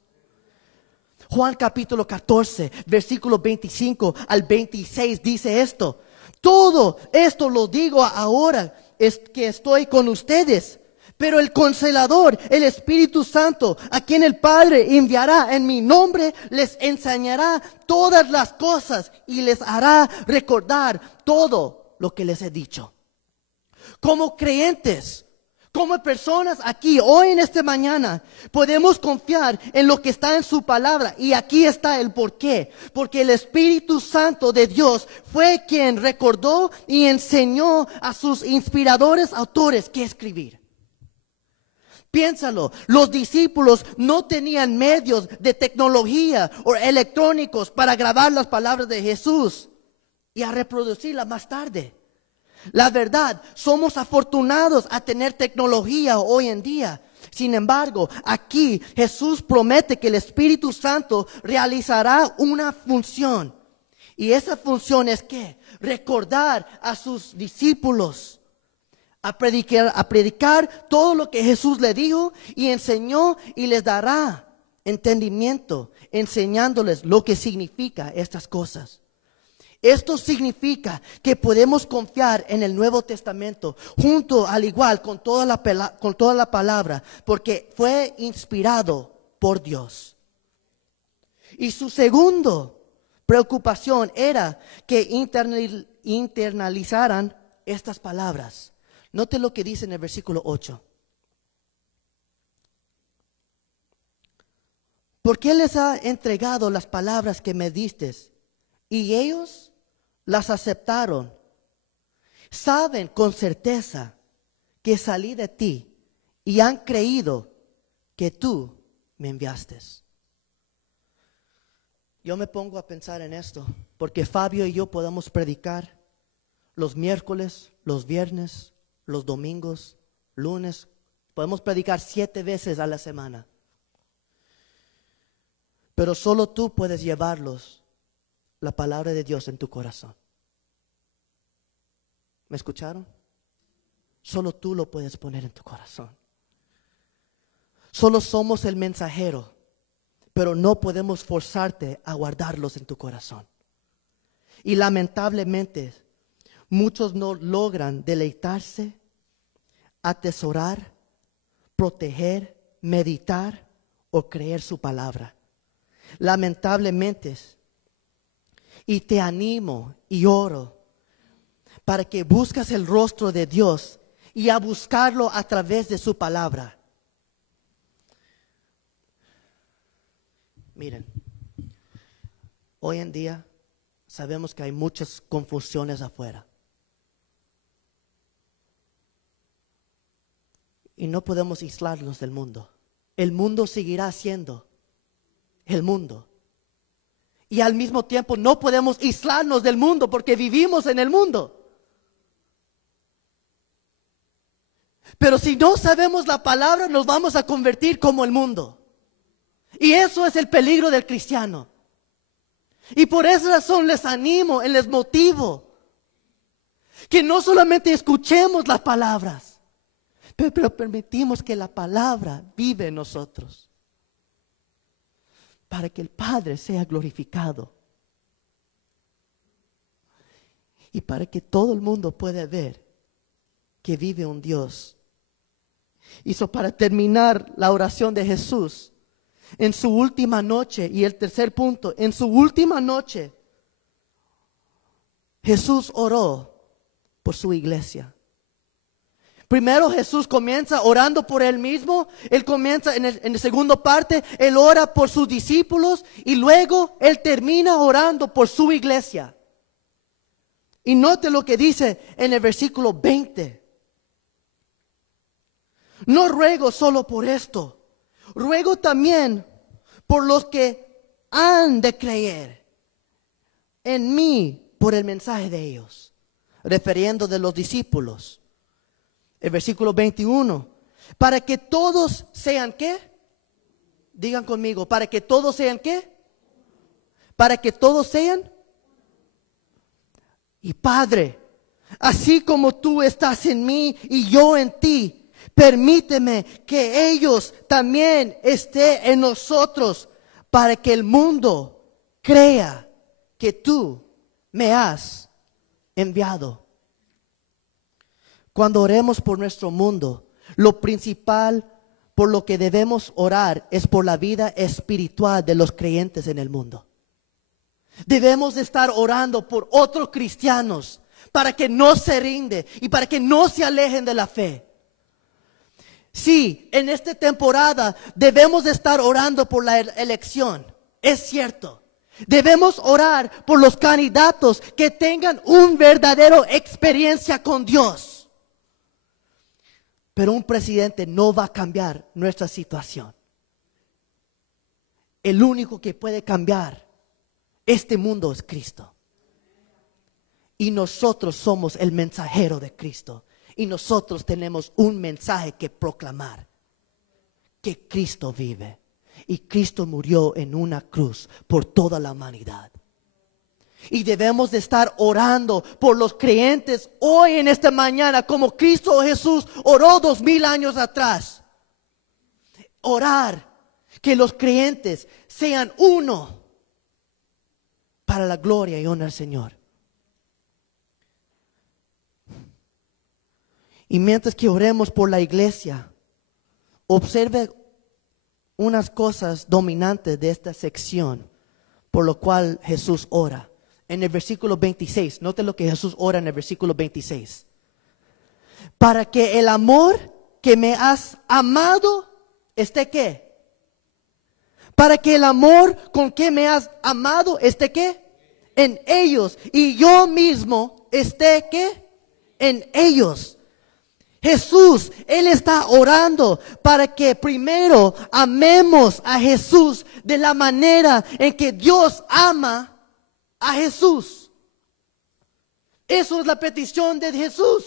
Juan capítulo 14, versículo 25 al 26 dice esto. Todo esto lo digo ahora, es que estoy con ustedes. Pero el Consolador, el Espíritu Santo, a quien el Padre enviará en mi nombre, les enseñará todas las cosas y les hará recordar todo lo que les he dicho. Como creyentes, como personas aquí, hoy en esta mañana, podemos confiar en lo que está en su palabra. Y aquí está el porqué. Porque el Espíritu Santo de Dios fue quien recordó y enseñó a sus inspiradores autores qué escribir. Piénsalo, los discípulos no tenían medios de tecnología o electrónicos para grabar las palabras de Jesús y a reproducirlas más tarde. La verdad, somos afortunados a tener tecnología hoy en día. Sin embargo, aquí Jesús promete que el Espíritu Santo realizará una función. Y esa función es ¿qué? Recordar a sus discípulos. A predicar todo lo que Jesús le dijo y enseñó, y les dará entendimiento, enseñándoles lo que significa estas cosas. Esto significa que podemos confiar en el Nuevo Testamento, junto al igual con toda la palabra, porque fue inspirado por Dios. Y su segundo preocupación era que internalizaran estas palabras. Note lo que dice en el versículo 8. ¿Por qué les ha entregado las palabras que me diste? Y ellos las aceptaron. Saben con certeza que salí de ti y han creído que tú me enviaste. Yo me pongo a pensar en esto, porque Fabio y yo podemos predicar los miércoles, los viernes, los domingos, lunes. Podemos predicar 7 veces a la semana. Pero solo tú puedes llevarlos la palabra de Dios en tu corazón. ¿Me escucharon? Solo tú lo puedes poner en tu corazón. Solo somos el mensajero, pero no podemos forzarte a guardarlos en tu corazón. Y lamentablemente, muchos no logran deleitarse, atesorar, proteger meditar o creer su palabra. Lamentablemente, y te animo y oro para que busques el rostro de Dios y a buscarlo a través de su palabra. Miren, hoy en día sabemos que hay muchas confusiones afuera. Y no podemos aislarnos del mundo. El mundo seguirá siendo el mundo. Y al mismo tiempo no podemos aislarnos del mundo porque vivimos en el mundo. Pero si no sabemos la palabra, nos vamos a convertir como el mundo. Y eso es el peligro del cristiano. Y por esa razón les animo y les motivo que no solamente escuchemos las palabras, pero permitimos que la palabra vive en nosotros, para que el Padre sea glorificado y para que todo el mundo pueda ver que vive un Dios. Y para terminar la oración de Jesús, en su última noche, y el tercer punto, en su última noche, Jesús oró por su iglesia. Primero Jesús comienza orando por él mismo. Él comienza en la segunda parte, él ora por sus discípulos y luego él termina orando por su iglesia. Y note lo que dice en el versículo 20. No ruego solo por esto, ruego también por los que han de creer en mí por el mensaje de ellos, refiriendo de los discípulos. El versículo 21, para que todos sean ¿qué? Digan conmigo, para que todos sean ¿qué? Para que todos sean. Y Padre, así como tú estás en mí y yo en ti, permíteme que ellos también estén en nosotros, para que el mundo crea que tú me has enviado. Cuando oremos por nuestro mundo, lo principal por lo que debemos orar es por la vida espiritual de los creyentes en el mundo. Debemos estar orando por otros cristianos para que no se rinden y para que no se alejen de la fe. Sí, en esta temporada debemos estar orando por la elección, es cierto. Debemos orar por los candidatos que tengan una verdadera experiencia con Dios. Pero un presidente no va a cambiar nuestra situación. El único que puede cambiar este mundo es Cristo. Y nosotros somos el mensajero de Cristo. Y nosotros tenemos un mensaje que proclamar. Que Cristo vive. Y Cristo murió en una cruz por toda la humanidad. Y debemos de estar orando por los creyentes hoy en esta mañana, como Cristo Jesús oró 2000 años atrás. Orar que los creyentes sean uno para la gloria y honra al Señor. Y mientras que oremos por la iglesia, observe unas cosas dominantes de esta sección por lo cual Jesús ora. En el versículo 26, note lo que Jesús ora en el versículo 26. Para que el amor que me has amado esté ¿qué? Para que el amor con que me has amado esté ¿qué? En ellos. Y yo mismo esté ¿qué? En ellos. Jesús, Él está orando para que primero amemos a Jesús de la manera en que Dios ama a Jesús. Eso es la petición de Jesús.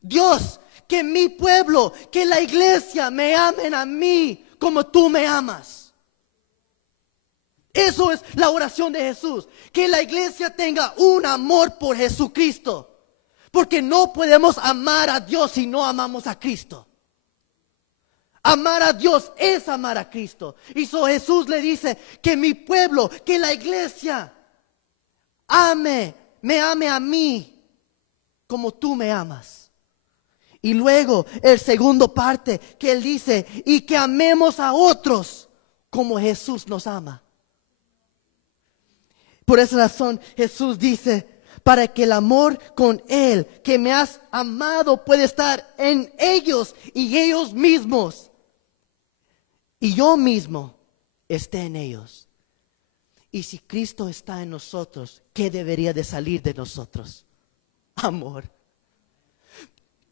Dios, que mi pueblo, que la iglesia me amen a mí como tú me amas. Eso es la oración de Jesús. Que la iglesia tenga un amor por Jesucristo. Porque no podemos amar a Dios si no amamos a Cristo. Amar a Dios es amar a Cristo. Y Jesús le dice que mi pueblo, que la iglesia me ame a mí como tú me amas. Y luego el segundo parte que él dice, y que amemos a otros como Jesús nos ama. Por esa razón Jesús dice, para que el amor con Él, que me has amado, pueda estar en ellos y ellos mismos. Y yo mismo esté en ellos. Y si Cristo está en nosotros, ¿qué debería de salir de nosotros? Amor.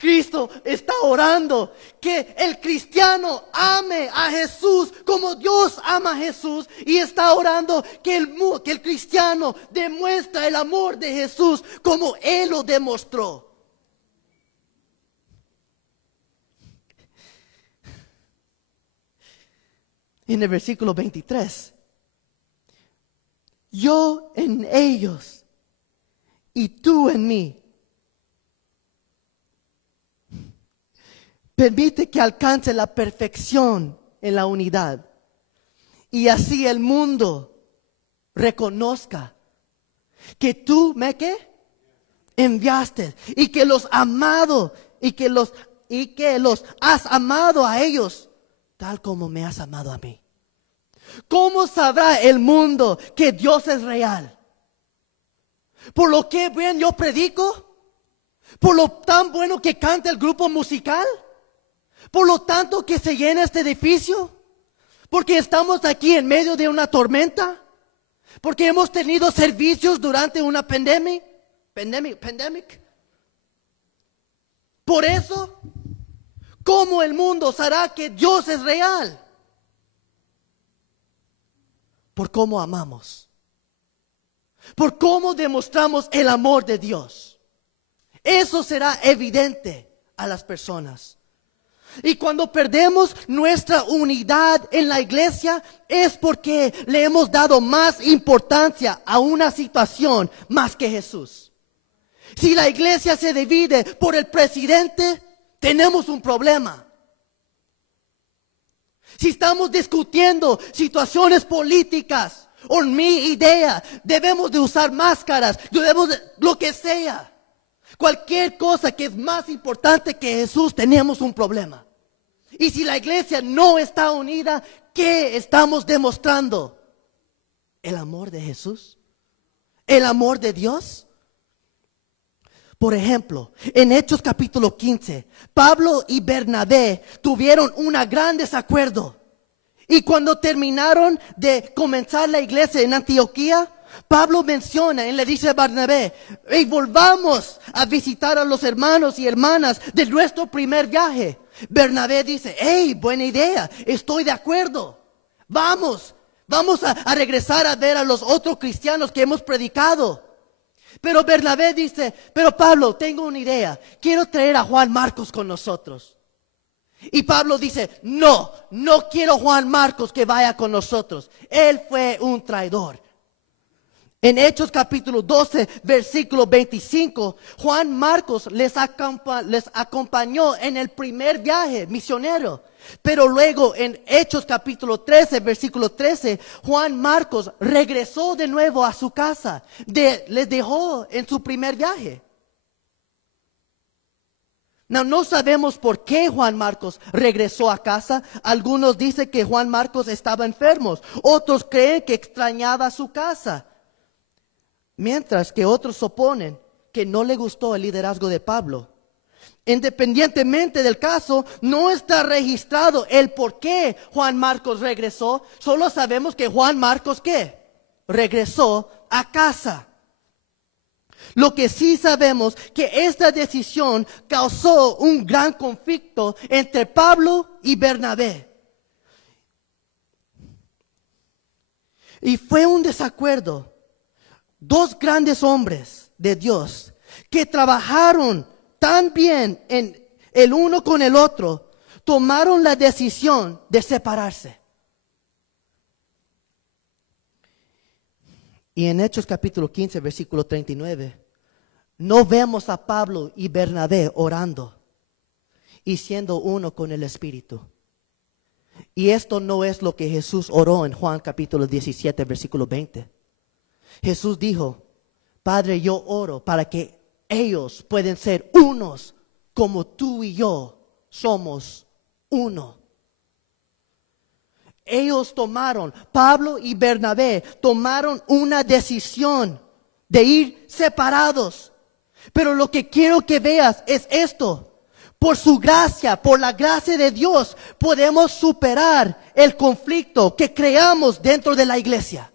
Cristo está orando que el cristiano ame a Jesús como Dios ama a Jesús, y está orando que el cristiano demuestra el amor de Jesús como Él lo demostró. En el versículo 23, yo en ellos y tú en mí. Permite que alcance la perfección en la unidad. Y así el mundo reconozca que tú me ¿qué? Enviaste. Y que los amado y que los has amado a ellos tal como me has amado a mí. ¿Cómo sabrá el mundo que Dios es real? ¿Por lo que bien yo predico? ¿Por lo tan bueno que canta el grupo musical? ¿Por lo tanto que se llena este edificio? ¿Porque estamos aquí en medio de una tormenta? ¿Porque hemos tenido servicios durante una pandemia? Por eso, ¿cómo el mundo sabrá que Dios es real? Por cómo amamos. Por cómo demostramos el amor de Dios. Eso será evidente a las personas. Y cuando perdemos nuestra unidad en la iglesia es porque le hemos dado más importancia a una situación más que Jesús. Si la iglesia se divide por el presidente, tenemos un problema. Si estamos discutiendo situaciones políticas o mi idea, debemos de usar máscaras, debemos de, lo que sea. Cualquier cosa que es más importante que Jesús, tenemos un problema. Y si la iglesia no está unida, ¿qué estamos demostrando? ¿El amor de Jesús? ¿El amor de Dios? Por ejemplo, en Hechos capítulo 15, Pablo y Bernabé tuvieron un gran desacuerdo. Y cuando terminaron de comenzar la iglesia en Antioquía, Pablo menciona y le dice a Bernabé, hey, volvamos a visitar a los hermanos y hermanas de nuestro primer viaje. Bernabé dice, hey, buena idea, estoy de acuerdo. Vamos a regresar a ver a los otros cristianos que hemos predicado. Pero Bernabé dice, pero Pablo, tengo una idea, quiero traer a Juan Marcos con nosotros. Y Pablo dice, no quiero Juan Marcos que vaya con nosotros. Él fue un traidor. En Hechos capítulo 12, versículo 25, Juan Marcos les acompañó en el primer viaje misionero. Pero luego en Hechos capítulo 13, versículo 13, Juan Marcos regresó de nuevo a su casa. Les dejó en su primer viaje. No sabemos por qué Juan Marcos regresó a casa. Algunos dicen que Juan Marcos estaba enfermo. Otros creen que extrañaba su casa. Mientras que otros suponen que no le gustó el liderazgo de Pablo. Independientemente del caso, no está registrado el por qué Juan Marcos regresó. Solo sabemos que Juan Marcos, ¿qué? Regresó a casa. Lo que sí sabemos que esta decisión causó un gran conflicto entre Pablo y Bernabé. Y fue un desacuerdo. Dos grandes hombres de Dios que trabajaron tan bien en el uno con el otro, tomaron la decisión de separarse. Y en Hechos capítulo 15, versículo 39, no vemos a Pablo y Bernabé orando y siendo uno con el Espíritu. Y esto no es lo que Jesús oró en Juan capítulo 17, versículo 20. Jesús dijo, Padre, yo oro para que ellos puedan ser unos como tú y yo somos uno. Ellos Pablo y Bernabé tomaron una decisión de ir separados. Pero lo que quiero que veas es esto. Por su gracia, por la gracia de Dios, podemos superar el conflicto que creamos dentro de la iglesia.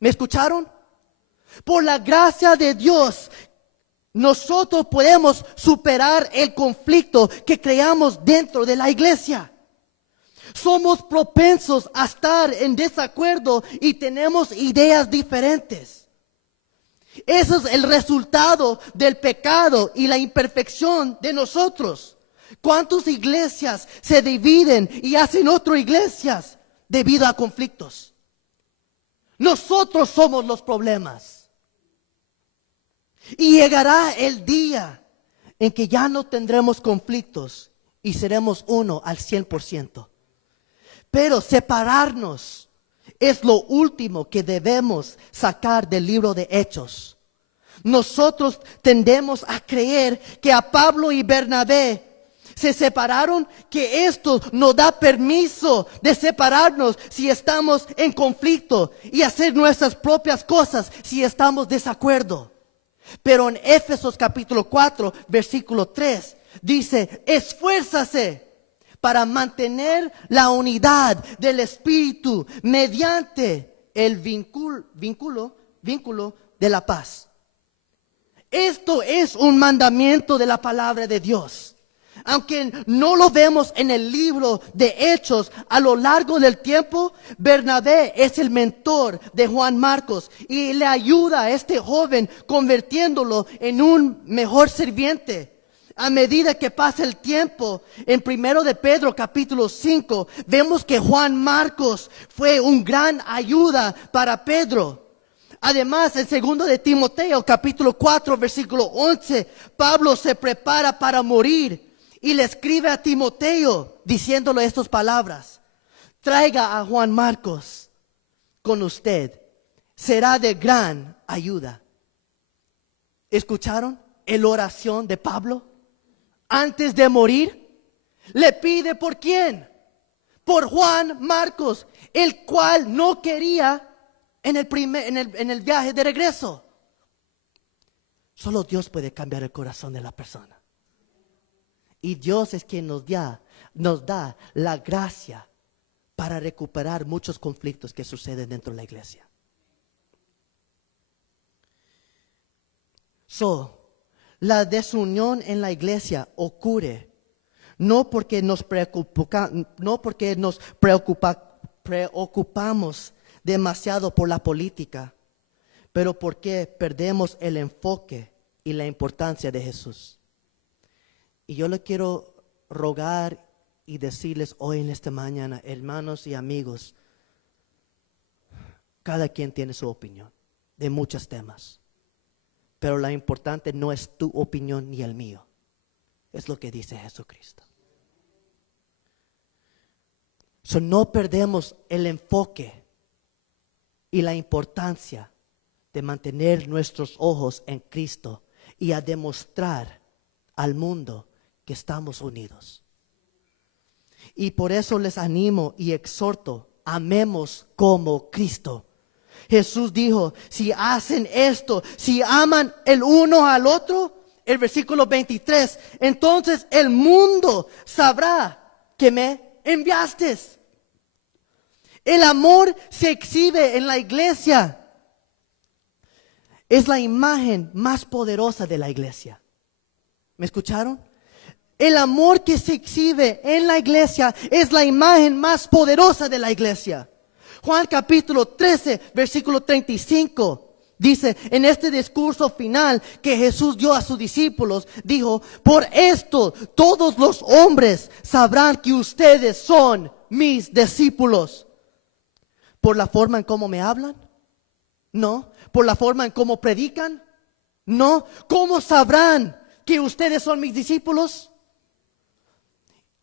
¿Me escucharon? Por la gracia de Dios, nosotros podemos superar el conflicto que creamos dentro de la iglesia. Somos propensos a estar en desacuerdo y tenemos ideas diferentes. Eso es el resultado del pecado y la imperfección de nosotros. ¿Cuántas iglesias se dividen y hacen otras iglesias debido a conflictos? Nosotros somos los problemas. Y llegará el día en que ya no tendremos conflictos y seremos uno al 100%. Pero separarnos es lo último que debemos sacar del libro de Hechos. Nosotros tendemos a creer que a Pablo y Bernabé se separaron, que esto nos da permiso de separarnos si estamos en conflicto y hacer nuestras propias cosas si estamos de desacuerdo. Pero en Éfesos capítulo 4, versículo 3, dice, esfuérzase para mantener la unidad del Espíritu mediante el vínculo de la paz. Esto es un mandamiento de la palabra de Dios. Aunque no lo vemos en el libro de Hechos, a lo largo del tiempo, Bernabé es el mentor de Juan Marcos y le ayuda a este joven convirtiéndolo en un mejor sirviente. A medida que pasa el tiempo, en 1 de Pedro capítulo 5, vemos que Juan Marcos fue un gran ayuda para Pedro. Además, en 2 de Timoteo capítulo 4, versículo 11, Pablo se prepara para morir y le escribe a Timoteo diciéndole estas palabras: traiga a Juan Marcos con usted, será de gran ayuda. ¿Escucharon la oración de Pablo? Antes de morir, le pide ¿por quién? Por Juan Marcos, el cual no quería en el viaje de regreso. Solo Dios puede cambiar el corazón de la persona. Y Dios es quien nos da la gracia para recuperar muchos conflictos que suceden dentro de la iglesia. La desunión en la iglesia ocurre no porque nos preocupamos demasiado por la política, pero porque perdemos el enfoque y la importancia de Jesús. Y yo le quiero rogar y decirles hoy en esta mañana, hermanos y amigos, cada quien tiene su opinión de muchos temas. Pero lo importante no es tu opinión ni el mío. Es lo que dice Jesucristo. No perdemos el enfoque y la importancia de mantener nuestros ojos en Cristo y a demostrar al mundo que estamos unidos. Y por eso les animo y exhorto, amemos como Cristo. Jesús dijo, si hacen esto, si aman el uno al otro, el versículo 23, entonces el mundo sabrá que me enviaste. El amor se exhibe en la iglesia. Es la imagen más poderosa de la iglesia. ¿Me escucharon? El amor que se exhibe en la iglesia es la imagen más poderosa de la iglesia. Juan capítulo 13, versículo 35, dice, en este discurso final que Jesús dio a sus discípulos, dijo, por esto todos los hombres sabrán que ustedes son mis discípulos. ¿Por la forma en cómo me hablan? No. ¿Por la forma en cómo predican? No. ¿Cómo sabrán que ustedes son mis discípulos?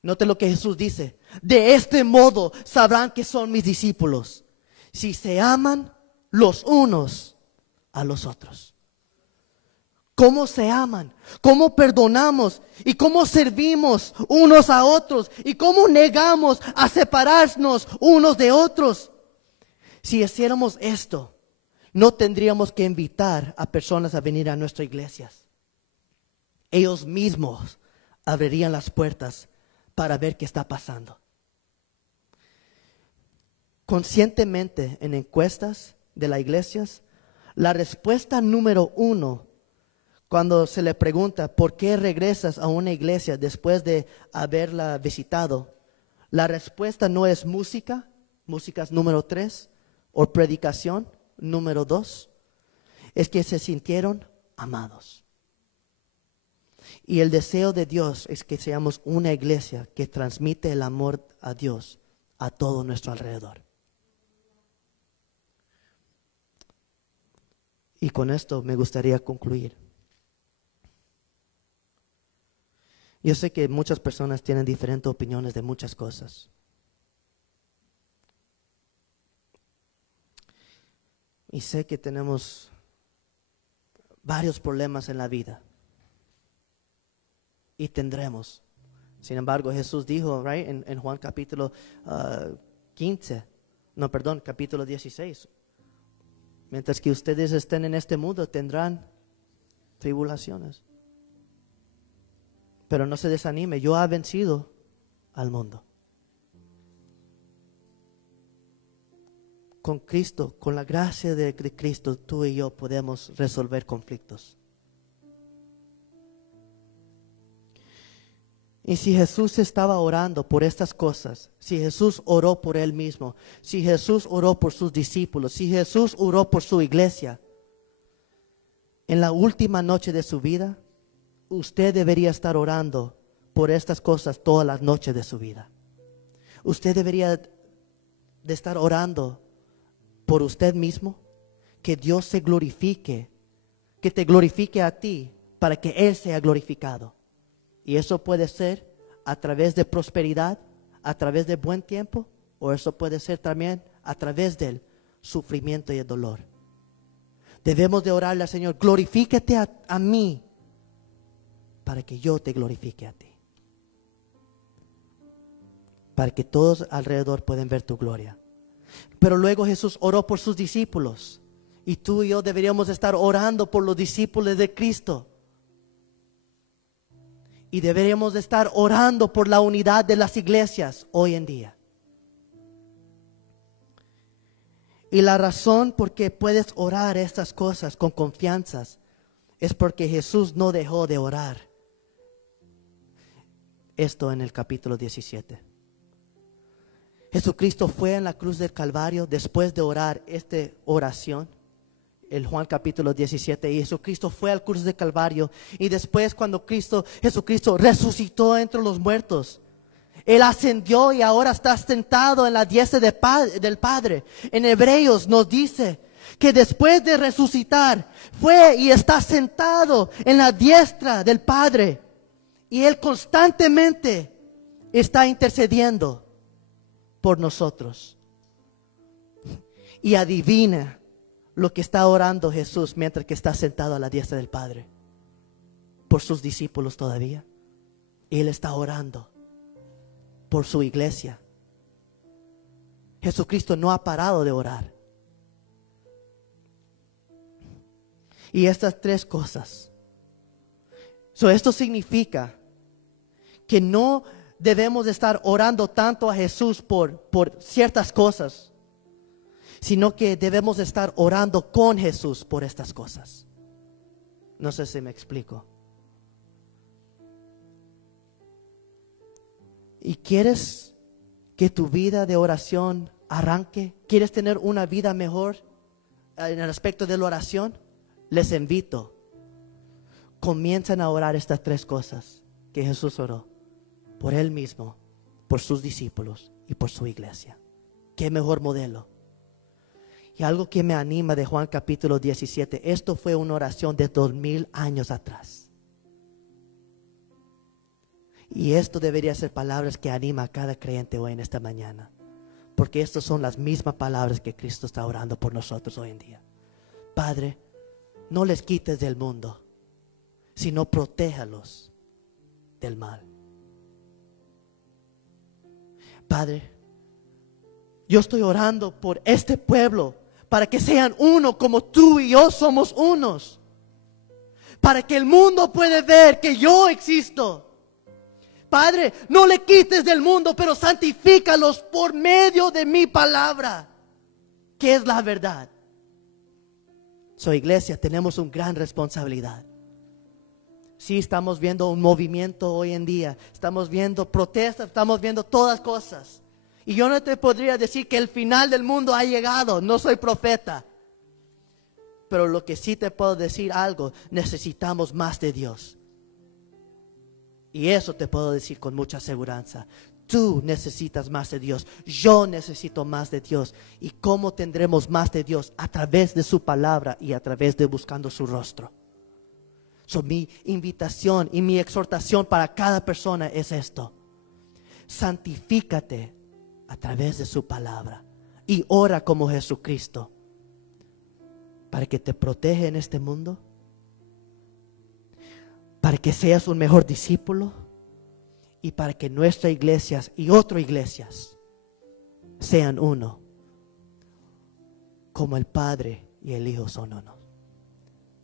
Note lo que Jesús dice. De este modo sabrán que son mis discípulos, si se aman los unos a los otros. cómo se aman, cómo perdonamos y cómo servimos unos a otros y cómo negamos a separarnos unos de otros. Si hiciéramos esto, no tendríamos que invitar a personas a venir a nuestras iglesias. Ellos mismos abrirían las puertas para ver qué está pasando. Conscientemente, en encuestas de las iglesias, la respuesta número 1, cuando se le pregunta por qué regresas a una iglesia después de haberla visitado, la respuesta no es música, música es número 3, o predicación, número 2, es que se sintieron amados. Y el deseo de Dios es que seamos una iglesia que transmite el amor a Dios a todo nuestro alrededor. Y con esto me gustaría concluir. Yo sé que muchas personas tienen diferentes opiniones de muchas cosas. Y sé que tenemos varios problemas en la vida. Y tendremos. Sin embargo, Jesús dijo, right, en Juan capítulo 16. Mientras que ustedes estén en este mundo, tendrán tribulaciones. Pero no se desanime, yo he vencido al mundo. Con Cristo, con la gracia de Cristo, tú y yo podemos resolver conflictos. Y si Jesús estaba orando por estas cosas, si Jesús oró por Él mismo, si Jesús oró por sus discípulos, si Jesús oró por su iglesia, en la última noche de su vida, usted debería estar orando por estas cosas todas las noches de su vida. Usted debería de estar orando por usted mismo, que Dios se glorifique, que te glorifique a ti para que Él sea glorificado. Y eso puede ser a través de prosperidad, a través de buen tiempo, o eso puede ser también a través del sufrimiento y el dolor. Debemos de orarle al Señor, glorifícate a mí para que yo te glorifique a ti. Para que todos alrededor puedan ver tu gloria. Pero luego Jesús oró por sus discípulos. Y tú y yo deberíamos estar orando por los discípulos de Cristo. Y deberíamos de estar orando por la unidad de las iglesias hoy en día. Y la razón por que puedes orar estas cosas con confianza es porque Jesús no dejó de orar. Esto en el capítulo 17. Jesucristo fue en la cruz del Calvario después de orar esta oración. El Juan capítulo 17, y Jesucristo fue al cruz del Calvario, y después cuando Jesucristo resucitó entre los muertos, Él ascendió y ahora está sentado en la diestra del Padre. En Hebreos nos dice que después de resucitar fue y está sentado en la diestra del Padre, y Él constantemente está intercediendo por nosotros. Y adivina lo que está orando Jesús mientras que está sentado a la diestra del Padre. Por sus discípulos todavía. Él está orando por su iglesia. Jesucristo no ha parado de orar. Y estas tres cosas. Esto significa que no debemos de estar orando tanto a Jesús por ciertas cosas, sino que debemos estar orando con Jesús por estas cosas. No sé si me explico. ¿Y quieres que tu vida de oración arranque? ¿Quieres tener una vida mejor en el aspecto de la oración? Les invito. Comiencen a orar estas tres cosas que Jesús oró. Por Él mismo, por sus discípulos y por su iglesia. ¿Qué mejor modelo? Y algo que me anima de Juan capítulo 17, esto fue una oración de 2000 años atrás. Y esto debería ser palabras que anima a cada creyente hoy en esta mañana. Porque estas son las mismas palabras que Cristo está orando por nosotros hoy en día. Padre, no les quites del mundo, sino protéjalos del mal. Padre, yo estoy orando por este pueblo para que sean uno como tú y yo somos unos. Para que el mundo pueda ver que yo existo. Padre, no le quites del mundo, pero santifícalos por medio de mi palabra, que es la verdad. So, iglesia, tenemos una gran responsabilidad. Sí, estamos viendo un movimiento hoy en día. Estamos viendo protestas, estamos viendo todas cosas. Y yo no te podría decir que el final del mundo ha llegado. No soy profeta. Pero lo que sí te puedo decir algo, necesitamos más de Dios. Y eso te puedo decir con mucha seguridad. Tú necesitas más de Dios. Yo necesito más de Dios. ¿Y cómo tendremos más de Dios? A través de su palabra y a través de buscando su rostro. So, mi invitación y mi exhortación para cada persona es esto. Santifícate a través de su palabra y ora como Jesucristo para que te proteja en este mundo, para que seas un mejor discípulo y para que nuestras iglesias y otras iglesias sean uno, como el Padre y el Hijo son uno,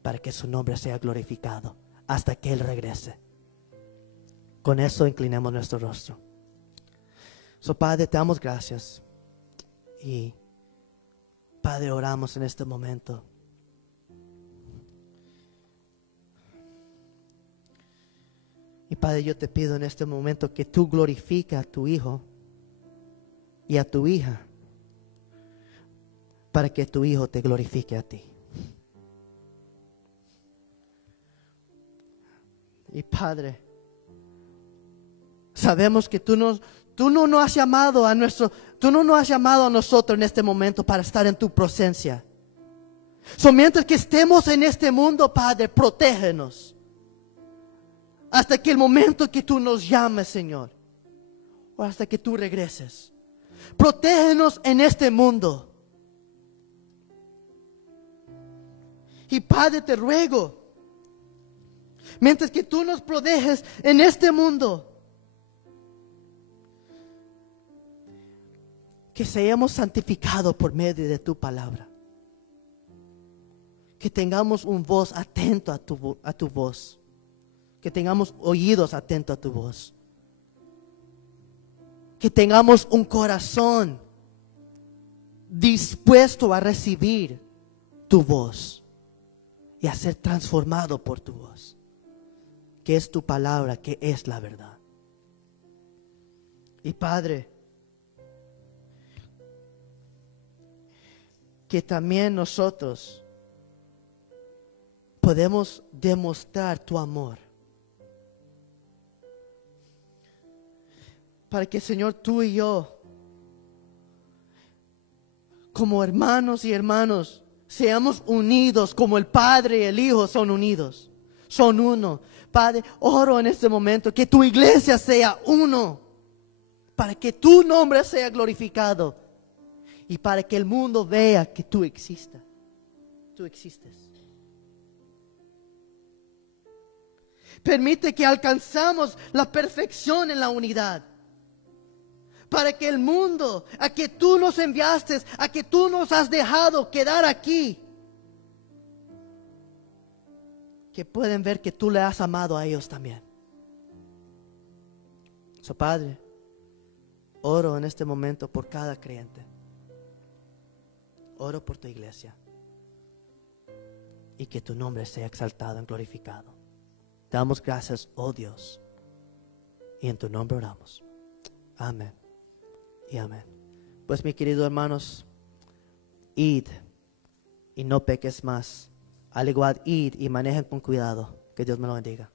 para que su nombre sea glorificado hasta que Él regrese. Con eso inclinemos nuestro rostro. So, Padre, te damos gracias y Padre, oramos en este momento. Y Padre, yo te pido en este momento que tú glorifiques a tu Hijo y a tu hija, para que tu Hijo te glorifique a ti. Y Padre, sabemos que tú no nos has llamado a nosotros en este momento para estar en tu presencia. So, mientras que estemos en este mundo, Padre, protégenos. Hasta que el momento que tú nos llames, Señor. O hasta que tú regreses. Protégenos en este mundo. Y Padre, te ruego, mientras que tú nos proteges en este mundo, que seamos santificados por medio de tu palabra. Que tengamos un voz atento a tu voz. Que tengamos oídos atentos a tu voz. Que tengamos un corazón dispuesto a recibir tu voz y a ser transformado por tu voz, que es tu palabra, que es la verdad. Y Padre, que también nosotros podemos demostrar tu amor. Para que, Señor, tú y yo, como hermanos y hermanos, seamos unidos como el Padre y el Hijo son unidos. Son uno. Padre, oro en este momento que tu iglesia sea uno. Para que tu nombre sea glorificado. Y para que el mundo vea que tú existes. Tú existes. Permite que alcanzamos la perfección en la unidad. Para que el mundo, a que tú nos enviaste, a que tú nos has dejado quedar aquí, que pueden ver que tú le has amado a ellos también. So, Padre, oro en este momento por cada creyente. Oro por tu iglesia. Y que tu nombre sea exaltado y glorificado. Te damos gracias, oh Dios. Y en tu nombre oramos. Amén. Y amén. Pues, mis queridos hermanos, id y no peques más. Al igual, id y manejen con cuidado. Que Dios me lo bendiga.